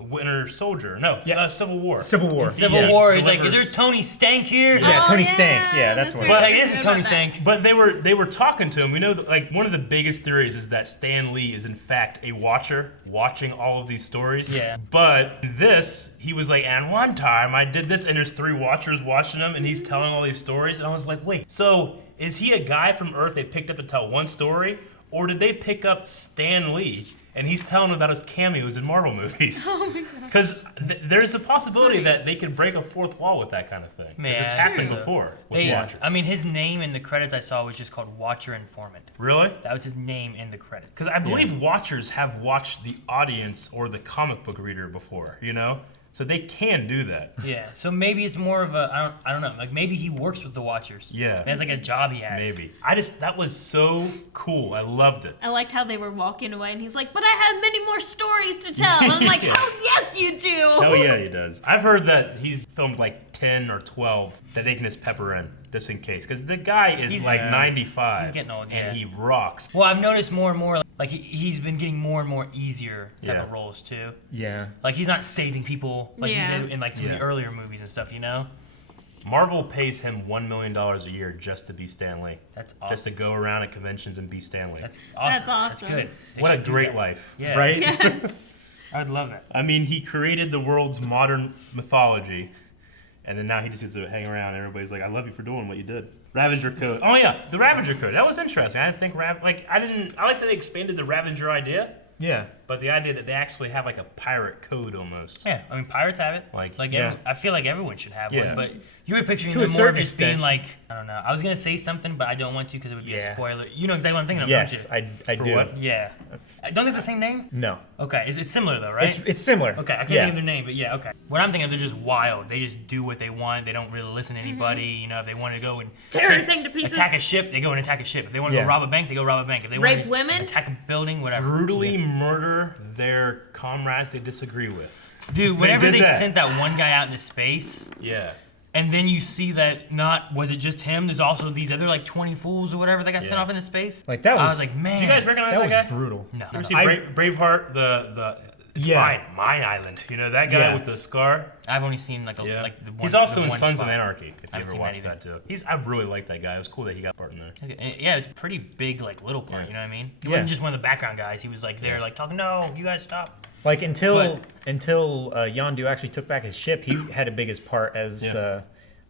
Winter Soldier. No, Yeah. Civil War. Civil War. Civil Yeah. War. He's like, delivers- "Is there Tony Stank here?" Yeah, Oh, Tony yeah, Stank. Yeah, that's what. right. But I like, this is forgot Tony about that. Stank. But they were talking to him. We know that, like, one of the biggest theories is that Stan Lee is in fact a watcher watching all of these stories. Yeah. But this, he was like, and one time I did this, and there's 3 watchers watching him, and he's telling all these stories, and I was like, wait, so is he a guy from Earth they picked up to tell one story, or did they pick up Stan Lee and he's telling them about his cameos in Marvel movies? Oh my god. Because there's a possibility that they could break a fourth wall with that kind of thing. 'Cause Yeah, it's happened true. before with They, watchers. I mean, his name in the credits I saw was just called Watcher Informant. really? That was his name in the credits. Because I believe watchers have watched the audience or the comic book reader before, you know? So they can do that. Yeah, so maybe it's more of a I don't know. Like maybe he works with the Watchers. Yeah. That's like a job he has. Maybe. That was so cool. I loved it. I liked how they were walking away, and he's like, "But I have many more stories to tell." And I'm like, Yeah. "Oh yes, you do." Oh yeah, he does. I've heard that he's filmed like 10 or 12 that they can just pepper in just in case. Because the guy is He's- like 95. he's getting old, yeah. And he rocks. Well, I've noticed more and more like he's been getting more and more easier type Yeah. of roles too. Yeah. Like he's not saving people like Yeah. he did in like some of Yeah. the earlier movies and stuff. You know, Marvel pays him $1 million a year just to be Stan Lee. that's awesome. Just to go around at conventions and be Stan Lee. That's awesome. That's awesome. good. They What a should do great that. life. Yeah. Right? Yes. I'd love it. I mean, he created the world's modern mythology, and then now he just gets to hang around. And everybody's like, "I love you for doing what you did." Ravager code. Oh yeah, the Ravager code. That was interesting. I didn't think I like that they expanded the Ravager idea, Yeah. but the idea that they actually have like a pirate code almost. Yeah, I mean pirates have it. Like, yeah. I feel like everyone should have Yeah. one, but you were picturing To a them more of certain just being extent. like I don't know. I was gonna say something, but I don't want to because it would be a Yeah. spoiler. You know exactly what I'm thinking of, Yes, don't I For do. what? you? Yeah. Don't they have the same name? No. Okay, it's similar though, right? It's similar. Okay, I can't think of their name, but yeah, okay. What I'm thinking of, they're just wild. They just do what they want. They don't really listen to anybody. You know, if they want to go and Tear everything to pieces. attack a ship, they go and attack a ship. If they want to go rob a bank, they go rob a bank. If they Rape want to women? attack a building, whatever. Brutally murder their comrades they disagree with. Dude, whenever did they that. sent that one guy out into space, Yeah. and then you see that was it just him? There's also these other like 20 fools or whatever that got sent off into space. Like that I was. was like, man. Do you guys recognize that that was guy? brutal. No. You ever see I- Braveheart? It's my island. You know that guy Yeah. with the scar? I've only seen like Yeah. like the one. He's also the in one Sons spot. of Anarchy. If you I've ever seen watched that that too. I really like that guy. It was cool that he got part in there. Okay, and yeah, it's a pretty big like little part. Yeah. You know what I mean? He Yeah. wasn't just one of the background guys. He was like there like talking. No, you guys stop. Like until But- Yondu actually took back his ship, he had a biggest part as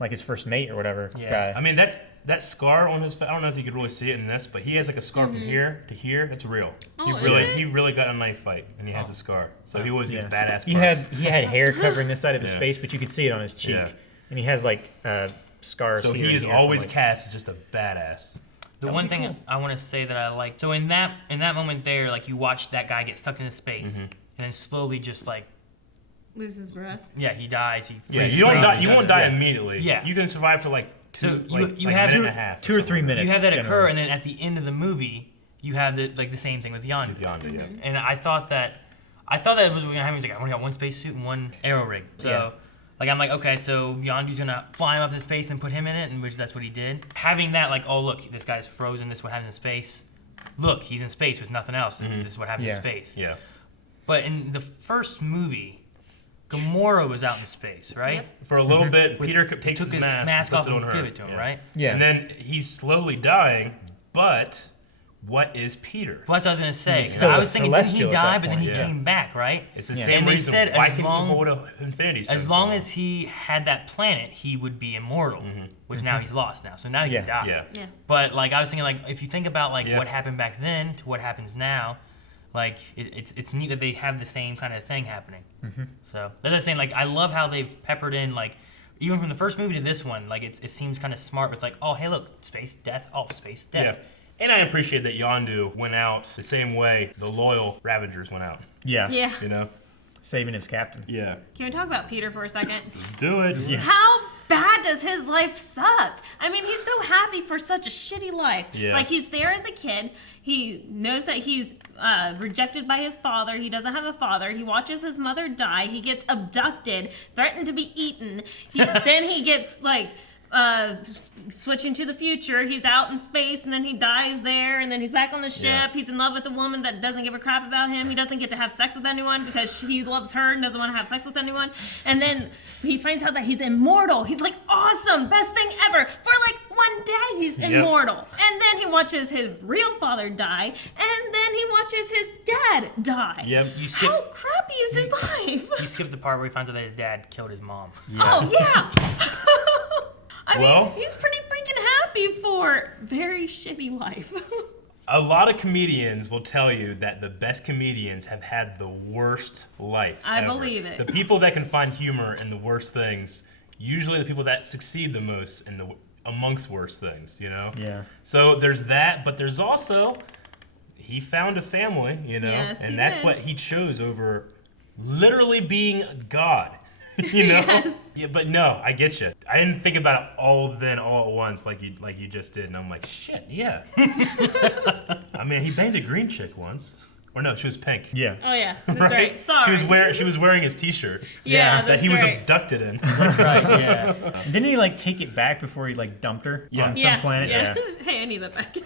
like his first mate or whatever Yeah. guy. I mean that scar on his face. I don't know if you could really see it in this, but he has like a scar from here to here. That's real. Oh, he is really it? he really got in a knife fight, and he has a scar. So he always gets Yeah. badass parts. He had hair covering this side of his Yeah. face, but you could see it on his cheek, Yeah. and he has like scars. So here he and is here always from, like, cast as just a badass. The one thing I want to say that I like. So in that moment there, like you watch that guy get sucked into space, and then slowly just like Loses breath. he dies. He Yeah, freezes. you don't die. freezes. You won't die immediately. Yeah. you can survive for like So two, you like have a minute two- and a half, 2 or 3 minutes. You have that occur, generally. and then at the end of the movie, you have the same thing with Yondu. Yondu, yeah. And I thought that was what was gonna happen. He's like, I only got one spacesuit and one aero rig. So, Yeah. like, I'm like, okay, so Yondu's gonna fly him up to space and put him in it, and which that's what he did. Having that, like, oh look, this guy's frozen. This is what happens in space. Look, he's in space with nothing else. This is what happens in Yeah. space. Yeah. But in the first movie, Gamora was out in space, right? For a little bit, Peter takes Took his his mask, mask and puts off it on and her. give it to him, right? Yeah. And then he's slowly dying, but what is Peter? Well, that's what I was gonna say. He's 'cause still I a was thinking, didn't he Celestial at die? that But then he point, yeah. came back, right? It's the Yeah. same And they reason. said Why as can long- you hold an Infinity Stone? As so long long? as he had that planet, he would be immortal, which now he's lost now. So now he can die. Yeah. Yeah. But like I was thinking, like if you think about like Yeah. what happened back then to what happens now, like it's neat that they have the same kind of thing happening. So that's what I'm saying. Like I love how they've peppered in like even from the first movie to this one, like it seems kind of smart. But it's like, oh hey look, space death, oh space Yeah. death. And I appreciate that Yondu went out the same way the loyal Ravengers went out. Yeah. Yeah. You know? Saving his captain. Yeah. Can we talk about Peter for a second? Do it. Yeah. How bad does his life suck? I mean, he's so happy for such a shitty life. Yeah. Like, he's there as a kid. He knows that he's rejected by his father. He doesn't have a father. He watches his mother die. He gets abducted, threatened to be eaten. Then he gets, like, switching to the future. He's out in space, and then he dies there, and then he's back on the ship. Yeah. He's in love with a woman that doesn't give a crap about him. He doesn't get to have sex with anyone because he loves her and doesn't want to have sex with anyone. And then he finds out that he's immortal. He's like, awesome, best thing ever. For like one day, he's immortal. And then he watches his real father die, and then he watches his dad die. Yep. You skip How crappy is his life? you skip the part where he finds out that his dad killed his mom. Oh, yeah. I Well- mean, he's pretty freaking happy for very shitty life. A lot of comedians will tell you that the best comedians have had the worst life. I ever. believe it. The people that can find humor in the worst things, usually the people that succeed the most in the amongst worst things, you know? Yeah. So there's that, but there's also he found a family, you know, Yes, and he that's did. what he chose over literally being God. You know? Yes. Yeah, but no, I get you. I didn't think about it all at once like you just did, and I'm like, shit, yeah. I mean, he banged a green chick once, or no, she was pink. Yeah. Oh, yeah. That's right. Sorry. She was wearing his T-shirt. Yeah, that that's he was right. abducted in. That's right. Yeah. Didn't he like take it back before he like dumped her Yeah. on some Yeah. planet? Yeah. Hey, I need that back.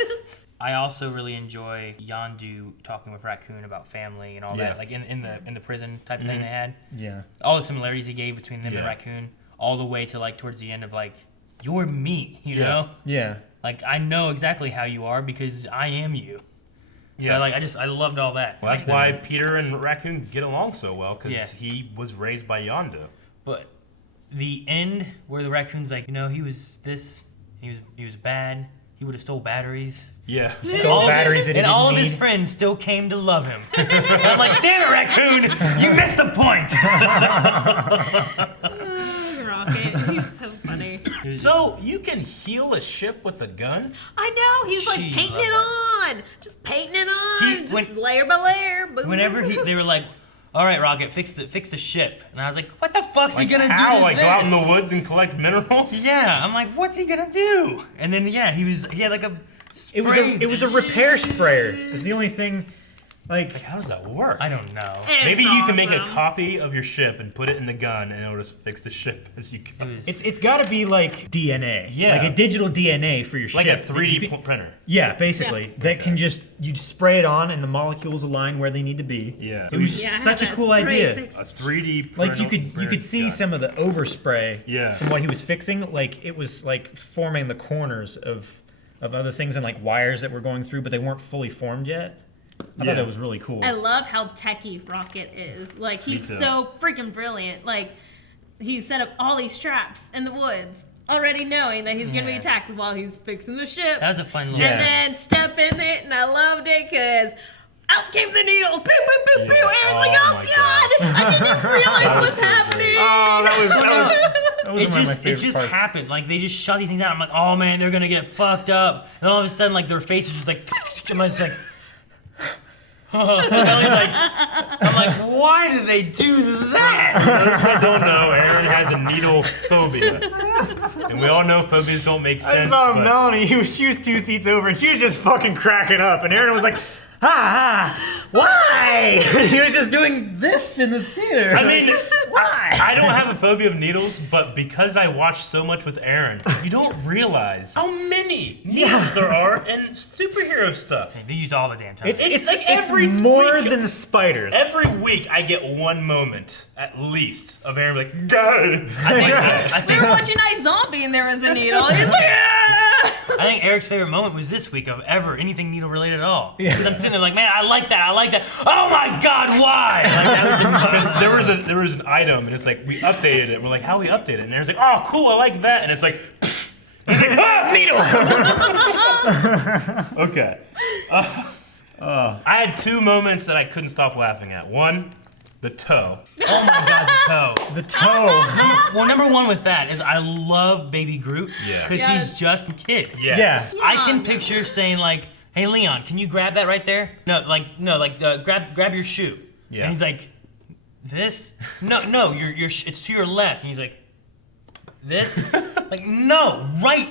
I also really enjoy Yondu talking with Raccoon about family and all Yeah. that, like in the prison type thing they had. Yeah. All the similarities he gave between them and Yeah. Raccoon, all the way to like towards the end of like, you're me, you Yeah. know? Yeah. Like I know exactly how you are because I am you. Yeah. So like I loved all that. Well, that's Like, why Peter and Raccoon get along so well, because Yeah. he was raised by Yondu. But the end where the Raccoon's like, you know, he was this, he was bad. He would have stole batteries. Yeah. Stole batteries that he and all of didn't his need. friends still came to love him. I'm like, damn it, Raccoon, you missed the point. Rocket. He's so funny. So you can heal a ship with a gun? I know. He's like She painting loved it on. Just painting it on. just layer by layer. Boom. Whenever they were like, "All right, Rocket, fix the ship," and I was like, "What the fuck's he gonna how? do to Like this?" go out in the woods and collect minerals? Yeah, I'm like, "What's he gonna do?" And then he had like a. It was a repair sprayer. It's the only thing. Like, How does that work? I don't know. It's Maybe you can make a awesome. copy of your ship and put it in the gun, and it'll just fix the ship as you go. it's got to be like DNA. Yeah. Like a digital DNA for your Like ship. a 3D You can- printer. Yeah, basically. Yeah. That can just, you spray it on and the molecules align where they need to be. Yeah. It was Yeah, I such a had cool that spray idea. fixed. A 3D printer. Like you could see some of the overspray Yeah. from what he was fixing. Like it was like forming the corners of other things and like wires that were going through, but they weren't fully formed yet. I thought that was really cool. I love how techie Rocket is. Like, he's too. so freaking brilliant. Like, he set up all these traps in the woods, already knowing that he's going to be Yeah. attacked while he's fixing the ship. That was a fun little. Yeah. And then step in it, and I loved it because out came the needles. Pew, pew, pew, pew. Yeah. Aaron's like, Oh oh, my God. I didn't realize That was what's so happening. that was It one of my just favorite parts. happened. Like they just shut these things out. I'm like, oh man, they're gonna get fucked up. And all of a sudden, like their face is just like, I'm just like, I'm like, why did they do that? For those that don't know, Aaron has a needle phobia. And we all know phobias don't make sense. but Melanie. She was 2 seats over, and she was just fucking cracking up. And Aaron was like, why? And he was just doing this in the theater. I mean, why? I don't have a phobia of needles, but because I watch so much with Aaron, you don't realize how many needles there are in superhero stuff. They use all the damn time. It's like every more week- than spiders. Every week I get one moment, at least, of Aaron like, God. We were watching Night Zombie, and there was a needle. And he's like, I think Eric's favorite moment was this week of ever anything needle related at all. Because I'm sitting there like, man, I like that. Oh my God, why? Like, that was the most- there was an item, and it's like, we updated it. We're like, how we update it? And Aaron's like, oh, cool, I like that. And it's like, he's like, needle. Okay. I had 2 moments that I couldn't stop laughing at. One, the toe. Oh my God, the toe. The toe. Well, number one with that is I love Baby Groot Yeah. because Yes. he's just a kid. Yes. Yeah. I can Young. picture saying like, "Hey Leon, can you grab that right there?" Grab your shoe. Yeah. And he's like, "This? No, it's to your left." And he's like, "This? Like, no, right.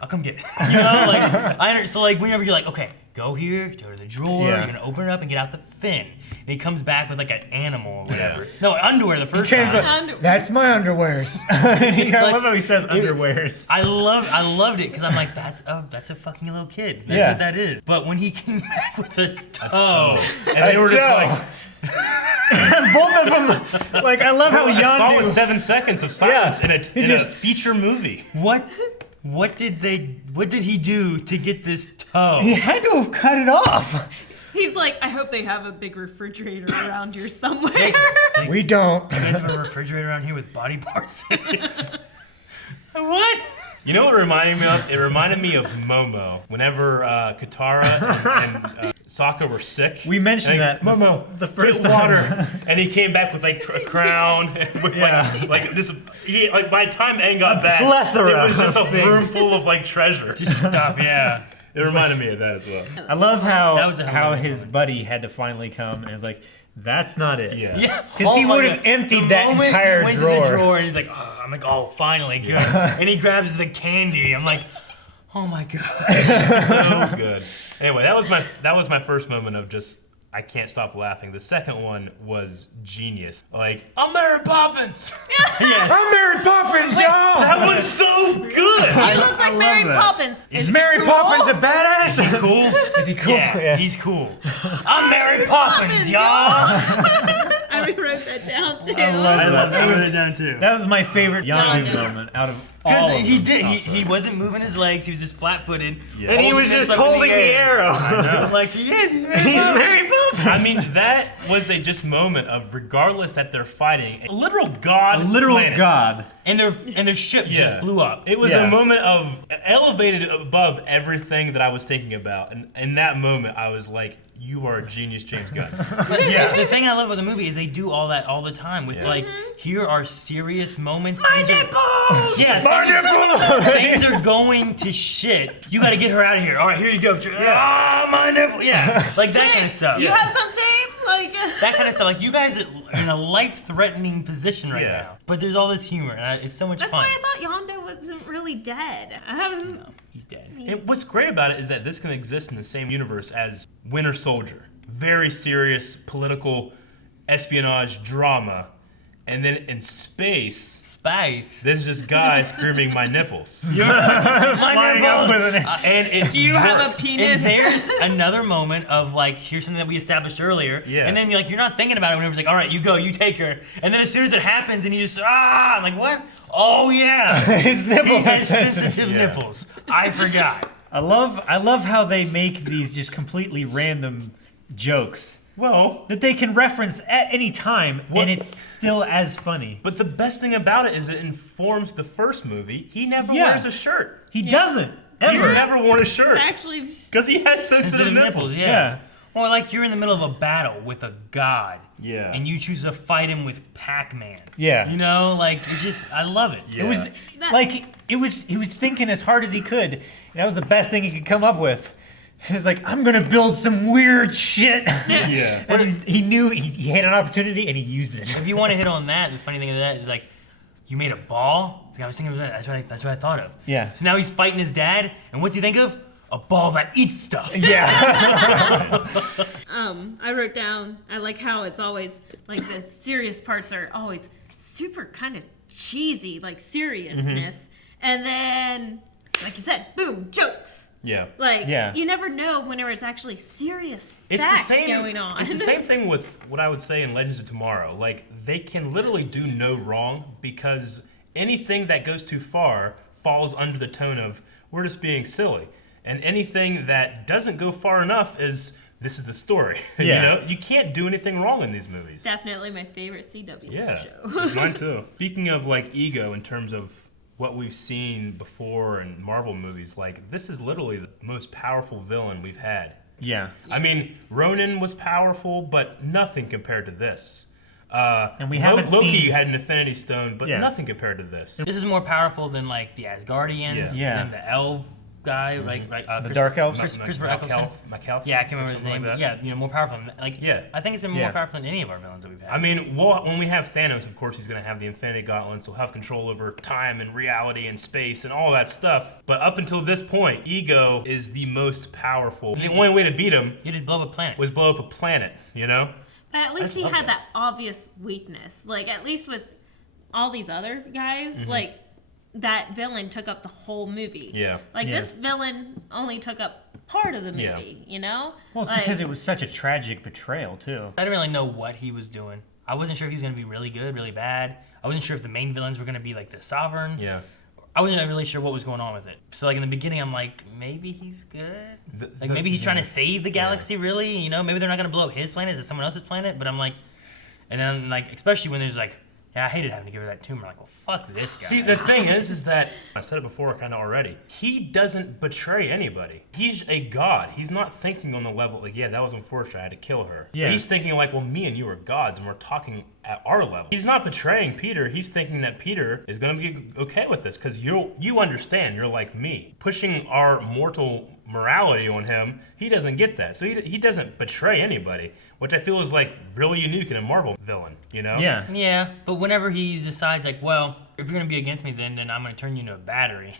I'll come get it." You know, so whenever you're like, "Okay, go here, go to the drawer, Yeah. you're gonna open it up and get out the fin." And he comes back with like an animal or whatever. Yeah. No, underwear the first Came time. from- Underwear. That's my underwears. I love how he says underwears. I loved it because I'm like, that's a fucking little kid. That's Yeah. what that is. But when he came back with a toe, And they were just like, Both of them, like, I love how a solid Yondu. 7 seconds of silence Yeah. in He a just- feature movie. what did he do to get this toe? He had to have cut it off. He's like, I hope they have a big refrigerator around here somewhere. Hey, We don't. you guys have a refrigerator around here with body parts in it? What? You know what it reminded me of? It reminded me of Momo. Whenever Katara and Sokka were sick. We mentioned like, that Momo, the first get time. water. And he came back with like a crown. With Yeah. like just like by the time Aang got back, plethora it was just a of things. room full of like treasure. Just stop, yeah. It reminded me of that as well. I love That was a how hilarious his moment. buddy had to finally come and was like, that's not it. Yeah. Yeah. 'Cause he my would have God. emptied The that moment he entire went drawer. To the drawer and he's like, oh, I'm like, oh, finally, good. And he grabs the candy. I'm like, oh my God. So good. Anyway, that was my first moment of just I can't stop laughing. The second one was genius. Like, I'm Mary Poppins. Yes. I'm Mary Poppins, y'all! That was so good. You look like love Mary that. Poppins. Is Mary Poppins a badass? Cool? Is he cool? Yeah, he's cool. I'm Mary Poppins, y'all. I rewrote that down too. I love I that. wrote it down too. That was my favorite Yondu No. moment out of all Because of he them. did. He wasn't moving his legs. He was just flat-footed. Yeah. And he was just holding the arrow. I'm like, he is. He's Mary He's Poppins. Mary Poppins. I mean, that was a just moment of regardless that they're fighting a literal god. A literal planet. god. And their ship Yeah. just blew up. It was Yeah. a moment of elevated above everything that I was thinking about, and in that moment, I was like, "You are a genius, James Gunn." Yeah. The thing I love about the movie is they do all that all the time with Yeah. like, here are serious moments. My These are- nipples! Yeah, Things are going to shit. You got to get her out of here. All right, here you go. Ah, my nipple. Yeah, like that kind of stuff. You have some tape? Like That kind of stuff. Like, you guys are in a life-threatening position right Yeah. now. But there's all this humor, and it's so much That's fun. why I thought Yondu wasn't really dead. No, he's dead. What's great about it is that this can exist in the same universe as Winter Soldier. Very serious political espionage drama. And then in space, there's just guys screaming my nipples. My Flying up nipple. with an- And it Do you have a works. penis? And there's another moment of like, here's something that we established earlier. Yeah. And then you're not thinking about it whenever it's like, all right, you go, you take her. And then as soon as it happens, and you just I'm like, what? Oh yeah. His nipples He are has sensitive. sensitive Yeah. nipples. I forgot. I love how they make these just completely random jokes Well, that they can reference at any time, What- and it's still as funny. but the best thing about it is it informs the first movie. He never Yeah. wears a shirt. He doesn't He's ever. never worn a shirt Actually, because he has sensitive Sensitive nipples. nipples, Yeah. yeah. Or like you're in the middle of a battle with a god. Yeah. And you choose to fight him with Pac-Man. Yeah. You know, like I love it. Yeah. It was That- like he was thinking as hard as he could. And that was the best thing he could come up with. He's like, I'm gonna build some weird shit. Yeah. And he knew he had an opportunity and he used it. If you want to hit on that, the funny thing of that is like, you made a ball. It's like, I was thinking of that. That's what I thought of. Yeah. So now he's fighting his dad, and what's he think of? A ball that eats stuff. Yeah. I wrote down, I like how it's always, like, the serious parts are always super kind of cheesy, like seriousness. And then, like you said, boom, jokes. Yeah. Like, Yeah. you never know when there is actually serious It's facts the same. going on. It's the same thing with what I would say in Legends of Tomorrow. Like they can literally do no wrong because anything that goes too far falls under the tone of we're just being silly, and anything that doesn't go far enough is this is the story. Yeah. You know, you can't do anything wrong in these movies. Definitely my favorite CW Yeah, show. mine too. Speaking of like ego in terms of what we've seen before in Marvel movies, like this is literally the most powerful villain we've had. Yeah. I mean, Ronan was powerful, but nothing compared to this. And we haven't Loki seen- had an Infinity Stone, but Yeah. nothing compared to this. This is more powerful than like the Asgardians, Yeah. than the elf guy, like The Dark Elves? Christopher Eccleston. Macalf? Yeah, I can't or remember his something name. like But that. yeah, more powerful. Like, Yeah. I think it's been more Yeah. powerful than any of our villains that we've had. I mean, when we have Thanos, of course, he's going to have the Infinity Gauntlet, so he'll have control over time and reality and space and all that stuff. But up until this point, ego is the most powerful. The only way to beat him you just blow up a planet. was blow up a planet, you know? But at least I he love had that. that obvious weakness. Like, at least with all these other guys, Mm-hmm. like, that villain took up the whole movie. Yeah. Like, Yeah. this villain only took up part of the movie, Yeah. you know? Well, it's Like, because it was such a tragic betrayal too. I didn't really know what he was doing. I wasn't sure if he was going to be really good, really bad. I wasn't sure if the main villains were going to be like the Sovereign. Yeah. I wasn't really sure what was going on with it. So like in the beginning, I'm like, maybe he's good. Like maybe he's trying to save the galaxy. Really, you know? Maybe they're not going to blow up his planet. It's someone else's planet. But I'm like, and then like especially when there's like, yeah, I hated having to give her that tumor. Like, well, fuck this guy. See, the thing is that I said it before, kind of already. He doesn't betray anybody. He's a god. He's not thinking on the level like, yeah, that was unfortunate. I had to kill her. Yeah. He's thinking like, well, me and you are gods, and we're talking at our level. He's not betraying Peter. He's thinking that Peter is going to be okay with this because you understand. You're like me. Pushing our mortal morality on him, he doesn't get that. So he doesn't betray anybody, which I feel is like really unique in a Marvel villain. You know? Yeah. Yeah, but whenever he decides like, well, if you're gonna be against me, then I'm gonna turn you into a battery.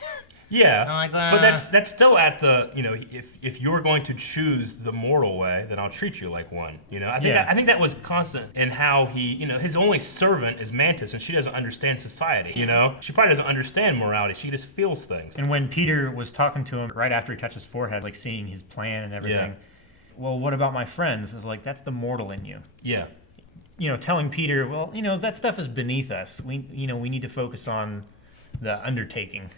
Yeah, I'm like, but that's still at the, you know, if you're going to choose the mortal way, then I'll treat you like one. You know, I think that was constant in how he, you know, his only servant is Mantis, and she doesn't understand society. You know, she probably doesn't understand morality. She just feels things. And when Peter was talking to him right after he touched his forehead, like seeing his plan and everything, well, what about my friends? It's like, that's the mortal in you. Yeah, You know, telling Peter, well, you know, that stuff is beneath us. We need to focus on the undertaking.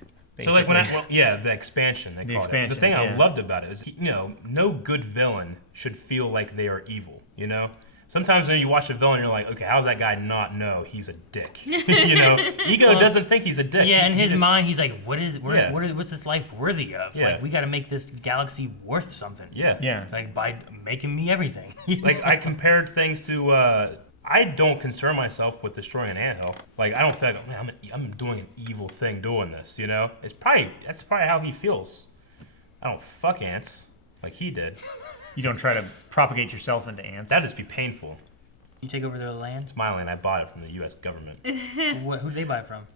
So like basically. the expansion. They The call expansion, it. The thing I yeah. loved about it is, you know, no good villain should feel like they are evil. You know, sometimes when you watch a villain, you're like, okay, how's that guy not know he's a dick? You know, ego doesn't think he's a dick. Yeah, in He his just- mind, he's like, what's this life worthy of? Yeah. Like, we got to make this galaxy worth something. Yeah, Yeah. Like by making me everything. Like I compared things to I don't concern myself with destroying an anthill. Like, I don't feel like, man, I'm doing an evil thing doing this, you know? That's probably how he feels. I don't fuck ants like he did. You don't try to propagate yourself into ants. That'd just be painful. You take over their land? It's my land. I bought it from the U.S. government. Who did they buy it from?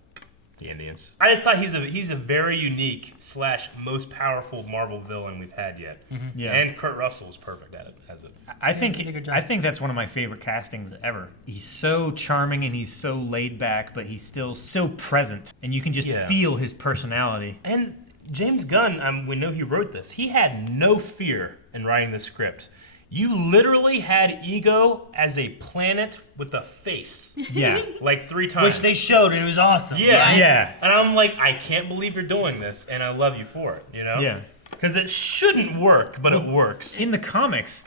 The Indians. I just thought he's a very unique / most powerful Marvel villain we've had yet. Yeah. And Kurt Russell is perfect at it as it. I Did a good job. think that's one of my favorite castings ever. He's so charming and he's so laid back, but he's still so present, and you can just feel his personality. And James Gunn, we know he wrote this. He had no fear in writing the script. You literally had Ego as a planet with a face. Yeah. Like 3 times. Which they showed, and it was awesome. Yeah. Yeah. And I'm like, I can't believe you're doing this, and I love you for it, you know? Yeah. Because it shouldn't work, but it works. In the comics,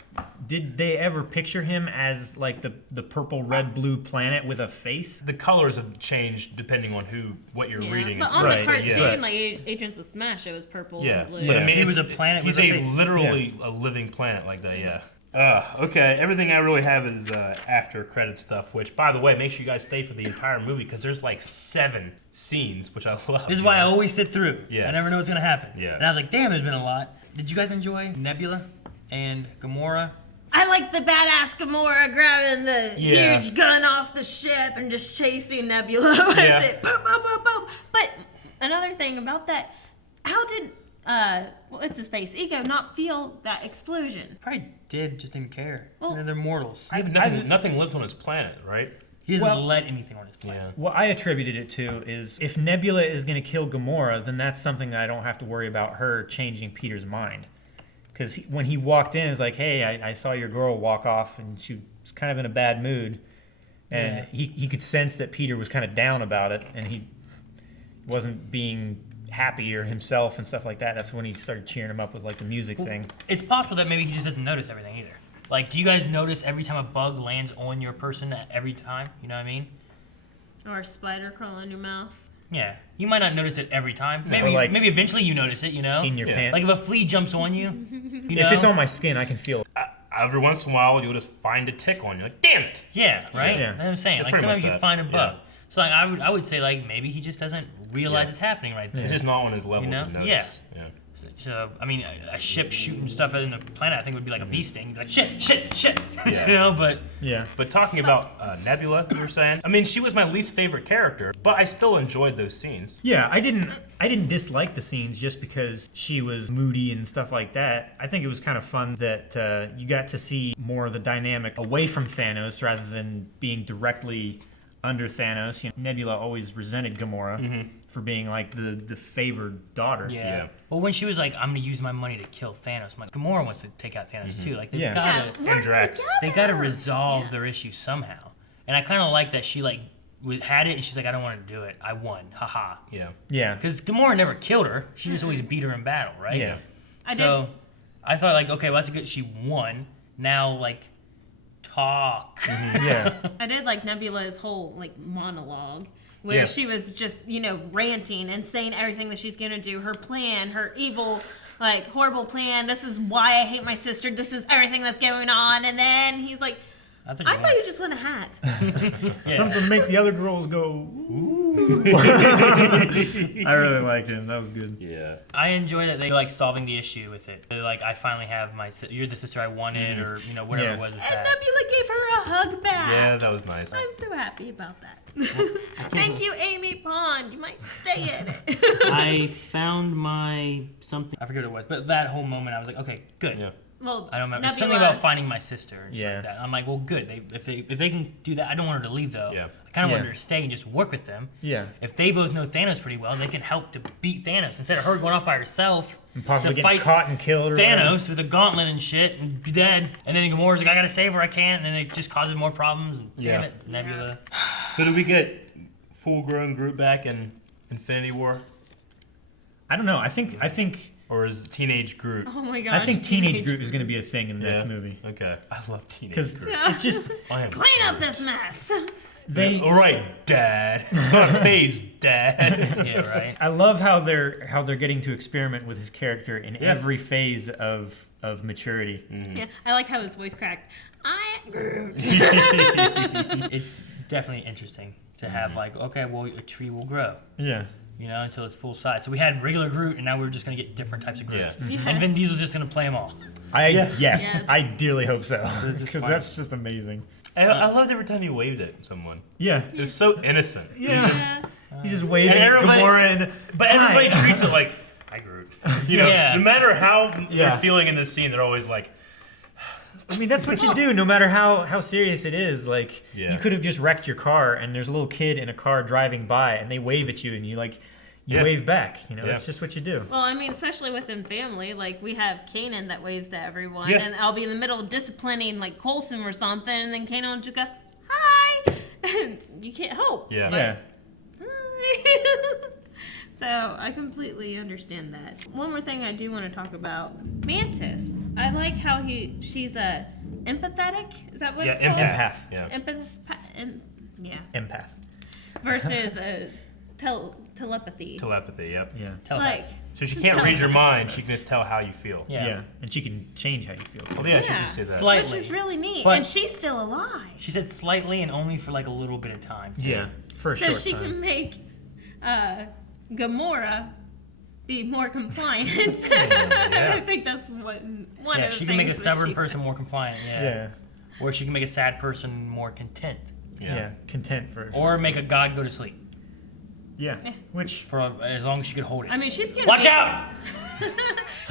did they ever picture him as like the purple, red, blue planet with a face? The colors have changed depending on what you're reading. But and on stuff. the cartoon, yeah. like Agents of Smash, it was purple Yeah. and blue. But I mean, He it's- was a planet He's with a a face. literally a living planet like that, yeah. Okay, everything I really have is after credit stuff, which, by the way, make sure you guys stay for the entire movie because there's like 7 scenes, which I love. This is why I always sit through. Yes. I never know what's going to happen. Yeah. And I was like, damn, there's been a lot. Did you guys enjoy Nebula and Gamora? I like the badass Gamora grabbing the Yeah. huge gun off the ship and just chasing Nebula with Yeah. it. Boom, boom, boom, boom. But another thing about that, how did what's his face, Ego, not feel that explosion? Probably did, just didn't care. Well- They're mortals. Nothing lives on his planet, right? He doesn't Well- let anything on his planet. Yeah. What I attributed it to is if Nebula is going to kill Gamora, then that's something that I don't have to worry about her changing Peter's mind. Because when he walked in, it's like, hey, I saw your girl walk off and she was kind of in a bad mood. And he could sense that Peter was kind of down about it and he wasn't being happy or himself and stuff like that. That's when he started cheering him up with like the music thing. It's possible that maybe he just doesn't notice everything either. Like, do you guys notice every time a bug lands on your person every time? You know what I mean? Or a spider crawl in your mouth? Yeah. You might not notice it every time. Or Maybe like- maybe eventually you notice it, you know? In your Yeah. pants. Like if a flea jumps on you, you know? If it's on my skin, I can feel it. Every once in a while, you'll just find a tick on you. Like, damn it! Yeah, right? Yeah. That's what I'm saying. It's Like pretty sometimes much you that. find a bug. Yeah. So like I would say like maybe he just doesn't realize Yeah. it's happening right there. It's just not on his level You know? to notice. Yeah. Yeah. So I mean a ship shooting stuff in the planet I think would be like a bee sting. You'd be like shit. Yeah. You know, but Yeah. But talking about Nebula, you were saying, I mean, she was my least favorite character, but I still enjoyed those scenes. Yeah, I didn't dislike the scenes just because she was moody and stuff like that. I think it was kind of fun that you got to see more of the dynamic away from Thanos rather than being directly under Thanos. You know, Nebula always resented Gamora for being like the favored daughter. Yeah. Well, when she was like, "I'm gonna use my money to kill Thanos," I'm like, Gamora wants to take out Thanos too. Like they Yeah. gotta, work Drax. together. they gotta resolve their issue somehow. And I kind of like that she like had it and she's like, "I don't want to do it. I won. Haha." Yeah. Yeah. Because Gamora never killed her. She just always beat her in battle, right? Yeah. I So I thought like, okay, well that's a good. She won. Now like, talk. Yeah. I did like Nebula's whole like monologue where Yeah. she was just, ranting and saying everything that she's gonna do, her plan, her evil, like horrible plan. This is why I hate my sister. This is everything that's going on. And then he's like, I thought I thought you just want a hat. Yeah. Something to make the other girls go, ooh. I really liked him. That was good. Yeah. I enjoy that they like solving the issue with it. They're like, I finally have you're the sister I wanted, or whatever Yeah. it was with And that. Nebula gave her a hug back. Yeah, that was nice. I'm so happy about that. Thank you, Amy Pond. You might stay in it. I found my something. I forget what it was, but that whole moment, I was like, okay, good. Yeah. Well, I don't remember. Nebula, Something about finding my sister. And shit Yeah. like that. I'm like, well, good. If they can do that, I don't want her to leave though. Yeah. I kind of want Yeah. her to stay and just work with them. Yeah. If they both know Thanos pretty well, they can help to beat Thanos instead of her going off by herself And possibly to getting fight caught and killed or whatever. Thanos with a gauntlet and shit and be dead. And then Gamora's like, I gotta save her, I can't. And then it just causes more problems. And damn Yeah. it, Nebula. Yes. So did we get full-grown Groot back in Infinity War, I don't know. I think or is teenage Groot? Oh my gosh. I think Teenage Groot is going to be a thing in the next movie. Okay. I love teenage Because Groot. it's just I am Clean up this mess. they. All right, Dad. It's not a phase, Dad. Yeah, right. I love how they're getting to experiment with his character in Yeah. every phase of of maturity. Yeah, I like how his voice cracked. It's definitely interesting to have okay, well, a tree will grow. Yeah. Until it's full size. So we had regular Groot, and now we're just gonna get different types of Groot. Yeah. And Vin Diesel's just gonna play them all. Yes, Yes. I dearly hope so. This is Because fun. that's just amazing. I loved every time he waved at someone. Yeah. It was so innocent. Yeah. Yeah. He's just waving And at everybody- Gamora and... But everybody Hi. treats it like, I Groot. Yeah. No matter how Yeah. they're feeling in this scene, they're always like, I mean, that's what you do, no matter how serious it is. Like, Yeah. you could have just wrecked your car, and there's a little kid in a car driving by, and they wave at you, and you Yeah. wave back. Yeah. That's just what you do. Well, I mean, especially within family, like we have Kanan that waves to everyone, Yeah. and I'll be in the middle of disciplining like Colson or something, and then Kanan will just go, "Hi," and you can't help. yeah. Yeah. Hi. So I completely understand that. One more thing I do want to talk about: Mantis. I like how she's empathetic. Is that what Yeah, it's called? Empath. Yeah. Yeah. Empath. Versus telepathy. Telepathy, yep. Yeah. Like, So she can't read your mind, she can just tell how you feel. Yeah. And she can change how you feel. Well, yeah, she can say that. Slightly. which is really neat, But- and she's still alive. She said slightly and only for a little bit of time. too. Yeah. For a So short she time. can make Gamora be more compliant. I think that's one Yeah, of the she can make a things that stubborn she person said. more compliant. Yeah. Yeah. Or she can make a sad person more content. Yeah. Content for a short Or time. make a god go to sleep Yeah. Which... for as long as she could hold it. I mean, she's gonna Watch be, out!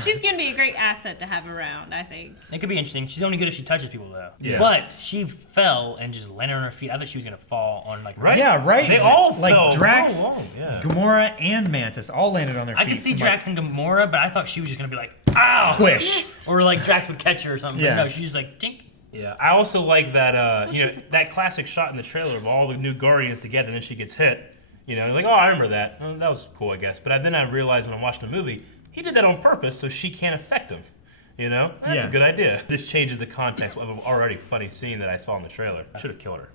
She's gonna be a great asset to have around, I think. It could be interesting. She's only good if she touches people, though. Yeah. But she fell and just landed on her feet. I thought she was gonna fall on Right? Yeah, right. They all like fell Drax, all along, yeah. Gamora, and Mantis all landed on their I feet. could see I'm Drax and Gamora, but I thought she was just gonna be like, ow! Squish. Or Drax would catch her or something. Yeah. But no, she's just like, tink. Yeah, I also like that, that classic shot in the trailer of all the new Guardians together, and then she gets hit. You're like, oh, I remember that. Oh, that was cool, I guess. But then I realized when I'm watching the movie, he did that on purpose so she can't affect him. That's Yeah. a good idea. This changes the context of an already funny scene that I saw in the trailer. I should have killed her.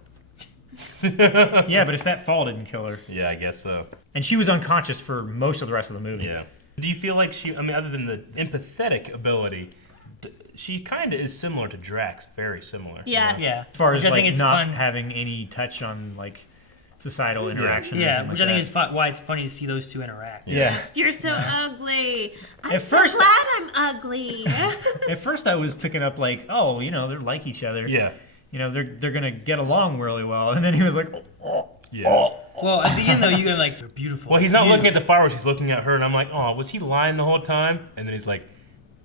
Yeah, but if that fall didn't kill her. Yeah, I guess so. And she was unconscious for most of the rest of the movie. Yeah. Do you feel like other than the empathetic ability, she kind of is similar to Drax, very similar. Yes. Yeah. As far as Which I think like it's not fun. having any touch on like societal interaction. or Yeah, anything which like I think that. is why it's funny to see those two interact. Yeah. You're so ugly. I'm At so first- glad I'm ugly. At first, I was picking up like, oh, they're like each other. Yeah. They're gonna get along really well. And then he was like, Yeah. Well, at the end though, you go they're beautiful. Well, he's not You. looking at the fireworks, he's looking at her, and I'm like, oh, was he lying the whole time? And then he's like,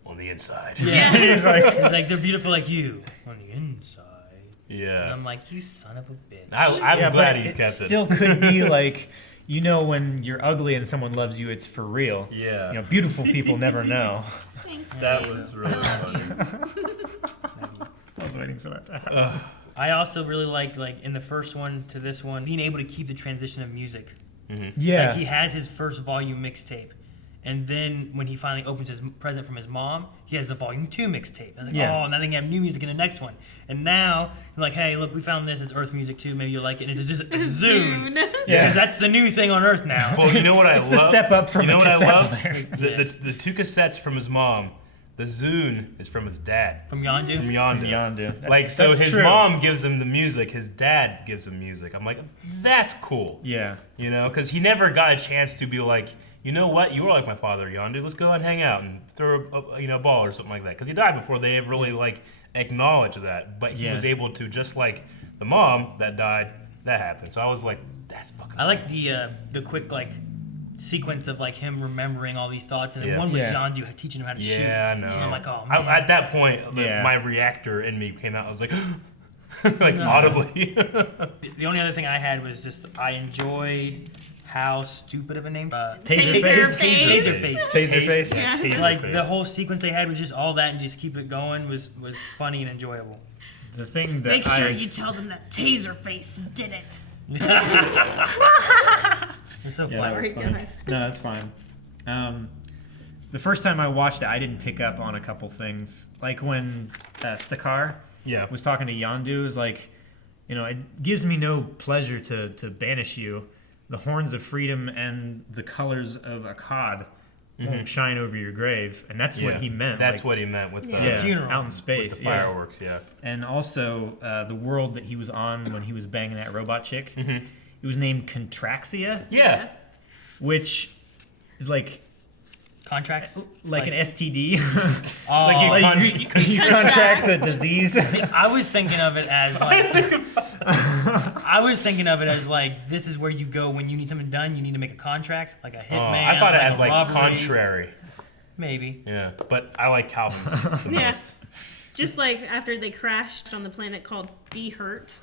on the inside. Yeah. he's like, He's like, they're beautiful like you on the inside. And Yeah. I'm like, you son of a bitch. I'm yeah, glad but he it kept it. still could be like, when you're ugly and someone loves you, it's for real. Yeah. Beautiful people never know. Thanks, That babe. was really funny. I was waiting for that to happen. I also really liked, in the first one to this one, being able to keep the transition of music. Yeah. Like, he has his first volume mixtape. And then when he finally opens his present from his mom, he has the volume 2 mixtape. I was like, Yeah. oh, now they can have new music in the next one. And now, I'm like, hey, look, we found this. It's Earth music too. Maybe you'll like it. And it's just Zune. Zune. Yeah. Because that's the new thing on Earth now. Well, you know what I It's love? the step up from you know a what I cassette love? player. The 2 cassettes from his mom. The Zune is from his dad. From Yondu. From Yondu. Yondu. That's- Like, so that's his true. mom gives him the music, his dad gives him music. I'm like, that's cool. Yeah. Because he never got a chance to be like, you know what, you were like my father, Yondu. Let's go out and hang out and throw a ball or something like that. Because he died before they ever really acknowledged that. But he Yeah. was able to, just like the mom that died, that happened. So I was like, that's fucking I like the quick sequence of him remembering all these thoughts, and then Yeah. one was Yeah. Yondu teaching him how to shoot. Yeah, I know. And I'm like, oh man. At that point, Yeah. my reactor in me came out. I was like, audibly. The only other thing I had was just I enjoyed how stupid of a name. Taserface. Taserface. Taserface. Yeah. Taserface. The whole sequence they had was just all that and just keep it going was funny and enjoyable. The thing that Make sure you tell them that Taserface did it. They're so Yeah, funny. that was Sorry, go funny. ahead. No, that's fine. The first time I watched it, I didn't pick up on a couple things. Like when Stakar Yeah. was talking to Yondu, it was like, it gives me no pleasure to banish you. The horns of freedom and the colors of Akkad won't shine over your grave, and that's what he meant. That's like, what he meant with the funeral. out in space, with the fireworks. Yeah. And also the world that he was on when he was banging that robot chick. It was named Contraxia, Yeah. which is like Contracts? an STD. Like you contract the disease. See, I was thinking of it as like this is where you go when you need something done. You need to make a contract, like a hitman. I thought it as a like robbery. contrary. Maybe. Yeah, but I like Calvin's the Yeah. most. Just like after they crashed on the planet called Be Hurt.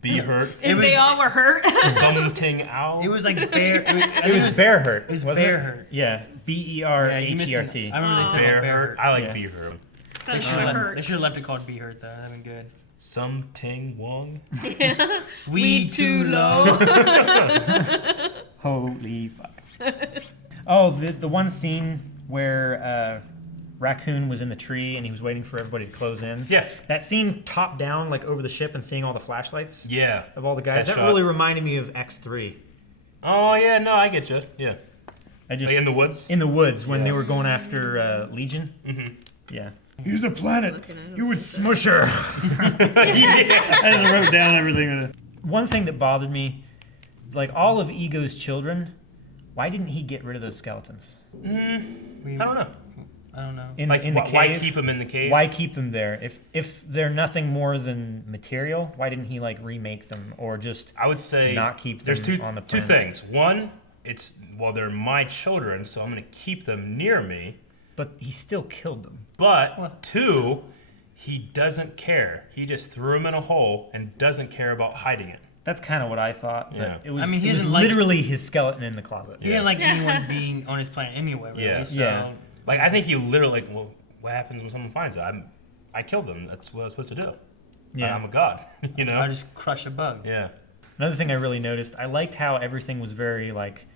Be hurt. And they all were hurt. Something out. It was like bear. It was Bear Hurt. It was wasn't Bear it? Hurt. Yeah, Yeah, you missed BERHERT. it. I remember they said Bear Bear hurt. Hurt. I like Yeah. Be hurt. That They should should have have hurt. left it called Be Hurt though. That'd been good. Something Wong. We too low. Holy fuck. Oh, the one scene where Raccoon was in the tree and he was waiting for everybody to close in. Yeah. That scene top down, like over the ship and seeing all the flashlights Yeah. of all the guys. That shot. really reminded me of X3. Oh yeah, no, I get you. Yeah. I just Like in the woods. in the woods when Yeah. they were going after Legion. Yeah. Use a planet. Looking at You him would like smush her. I just wrote down everything. One thing that bothered me, like all of Ego's children, why didn't he get rid of those skeletons? I don't know. I don't know. In, Like in the why cave? keep him in the cave? Why keep them there? If they're nothing more than material, why didn't he like remake them or just I would say not keep there's them two on the two planet? things. One, they're my children, so I'm gonna keep them near me. But he still killed them. But two, he doesn't care. He just threw him in a hole and doesn't care about hiding it. That's kind of what I thought. But Yeah. it was, I mean, he it was doesn't like- literally his skeleton in the closet. He didn't like anyone being on his planet anyway, really. Yeah. So Yeah. Like I think he literally like, well, what happens when someone finds it? I killed them. That's what I was supposed to do. Yeah. I'm a god. You know. I just crush a bug. Yeah. Another thing I really noticed, I liked how everything was very like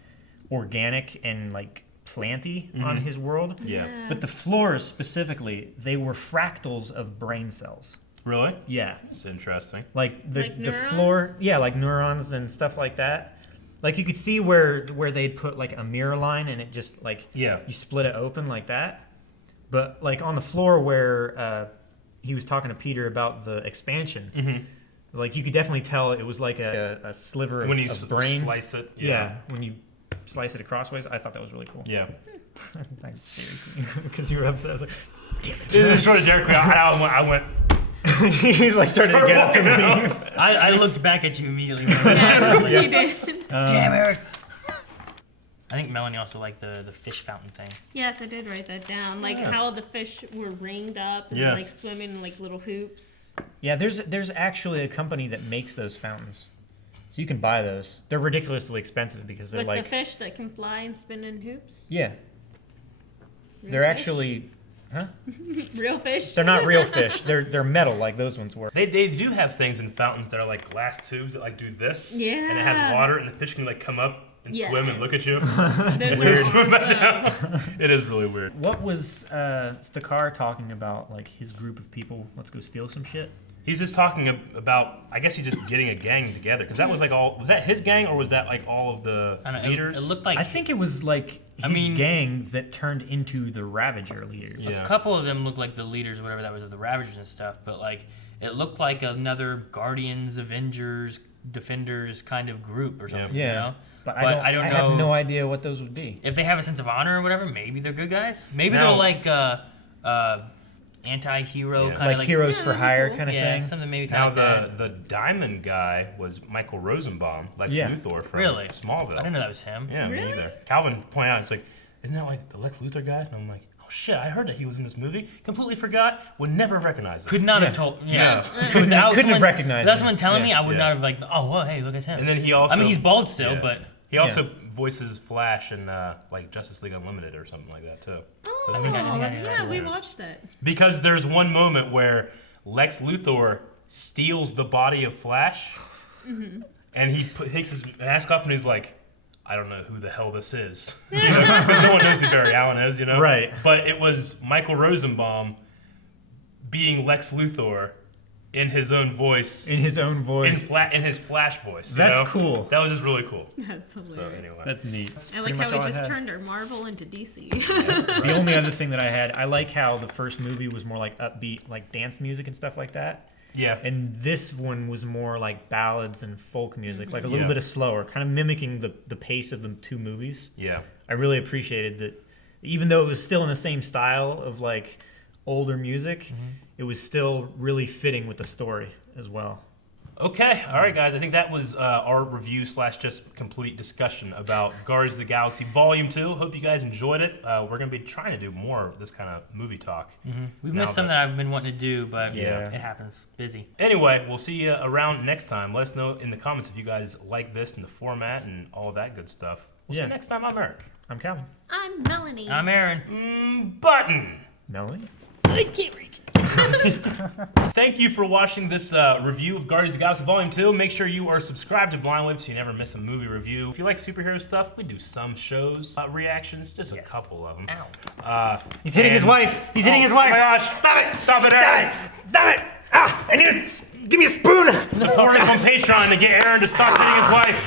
organic and like planty on his world. Yeah. But the floors specifically, they were fractals of brain cells. Really? Yeah. It's interesting. Like the Like floor, neurons? yeah, like neurons and stuff like that. Like you could see where they'd put like a mirror line and it just like Yeah. you split it open like that. But like on the floor where he was talking to Peter about the expansion, like you could definitely tell it was like a sliver When you of brain. slice it. Yeah, when you slice it crossways, I thought that was really cool. Yeah. Because you were upset. I was like, damn It was sort of Derek. I went. it. He's like starting to get up and Walking leave. I looked back at you immediately. Yes, he did. Damn, Eric. I think Melanie also liked the fish fountain thing. Yes, I did write that down. Like Yeah. how the fish were ringed up and Yeah. like swimming in like little hoops. Yeah, there's actually a company that makes those fountains. So you can buy those. They're ridiculously expensive because they're With like the fish that can fly and spin in hoops. yeah, Real they're fish? actually real fish. they're not real fish. They're metal like those ones were. They do have things in fountains that are like glass tubes that like do this. And it has Yeah. water, and the fish can like come up and swim and look at you. Those Weird. are awesome. It is really weird. What was Stakar talking about? Like his group of people, let's go steal some shit. He's just talking about. I guess he's just getting a gang together because that was like all. Was that his gang or was that like all of the I don't know, leaders? It looked like I think it was like his mean- gang that turned into the Ravager leaders. Yeah. a couple of them looked like the leaders, or whatever that was, of the Ravagers and stuff. But like, it looked like another Guardians, Avengers, Defenders kind of group or something. Yeah. You know? But But I I don't have know- no idea what those would be. If they have a sense of honor or whatever, maybe they're good guys. Maybe Now- they're like anti-hero Yeah. kind of Like heroes for Yeah, hire cool. kind of yeah, thing. something maybe Now kind of the diamond guy was Michael Rosenbaum, Lex Yeah. Luthor from Really? Smallville. I didn't know that was him. Yeah, me Really? either. Calvin pointed out, it's like, isn't that like the Lex Luthor guy? And I'm like, oh shit, I heard that he was in this movie. Completely forgot. Would never recognize him. Could not have Yeah. told. Yeah. Couldn't have someone- recognized Without him. someone telling me, Yeah. I would Yeah. not have like, oh, well, hey, look at him. And then he also. I mean, he's bald still, Yeah. but He also voices Flash in like Justice League Unlimited or something like that too. Oh, I think I knew yeah, that. we watched that. Because there's one moment where Lex Luthor steals the body of Flash, and he takes his mask off and he's like, I don't know who the hell this is. You know, 'cause no one knows who Barry Allen is, you know? Right. But it was Michael Rosenbaum being Lex Luthor in his own voice. In his own voice. In his Flash voice. That's cool. That was just really cool. That's hilarious. So anyway. That's neat. I like how we just turned our Marvel into DC. The only other thing that I had, I like how the first movie was more like upbeat, like dance music and stuff like that. Yeah. And this one was more like ballads and folk music, like a little Yeah. bit of slower, kind of mimicking the pace of the two movies. Yeah. I really appreciated that, even though it was still in the same style of like older music, it was still really fitting with the story as well. Okay, all right, guys. I think that was our review / just complete discussion about Guardians of the Galaxy Volume 2. Hope you guys enjoyed it. We're going to be trying to do more of this kind of movie talk. We've Now missed some that I've been wanting to do, but Yeah. it happens. Busy. Anyway, we'll see you around next time. Let us know in the comments if you guys like this and the format and all that good stuff. We'll see you next time. I'm Eric. I'm Calvin. I'm Melanie. I'm Aaron. Button. Melanie? I can't reach it. Thank you for watching this review of Guardians of the Galaxy Volume 2. Make sure you are subscribed to Blind Wave so you never miss a movie review. If you like superhero stuff, we do some shows, reactions, just a couple of them. Ow. He's hitting his wife. He's hitting his wife. Oh my gosh. Stop it. Stop it, Aaron. Stop it. Ah, I need to give me a spoon. Support us on Patreon to get Aaron to stop hitting his wife.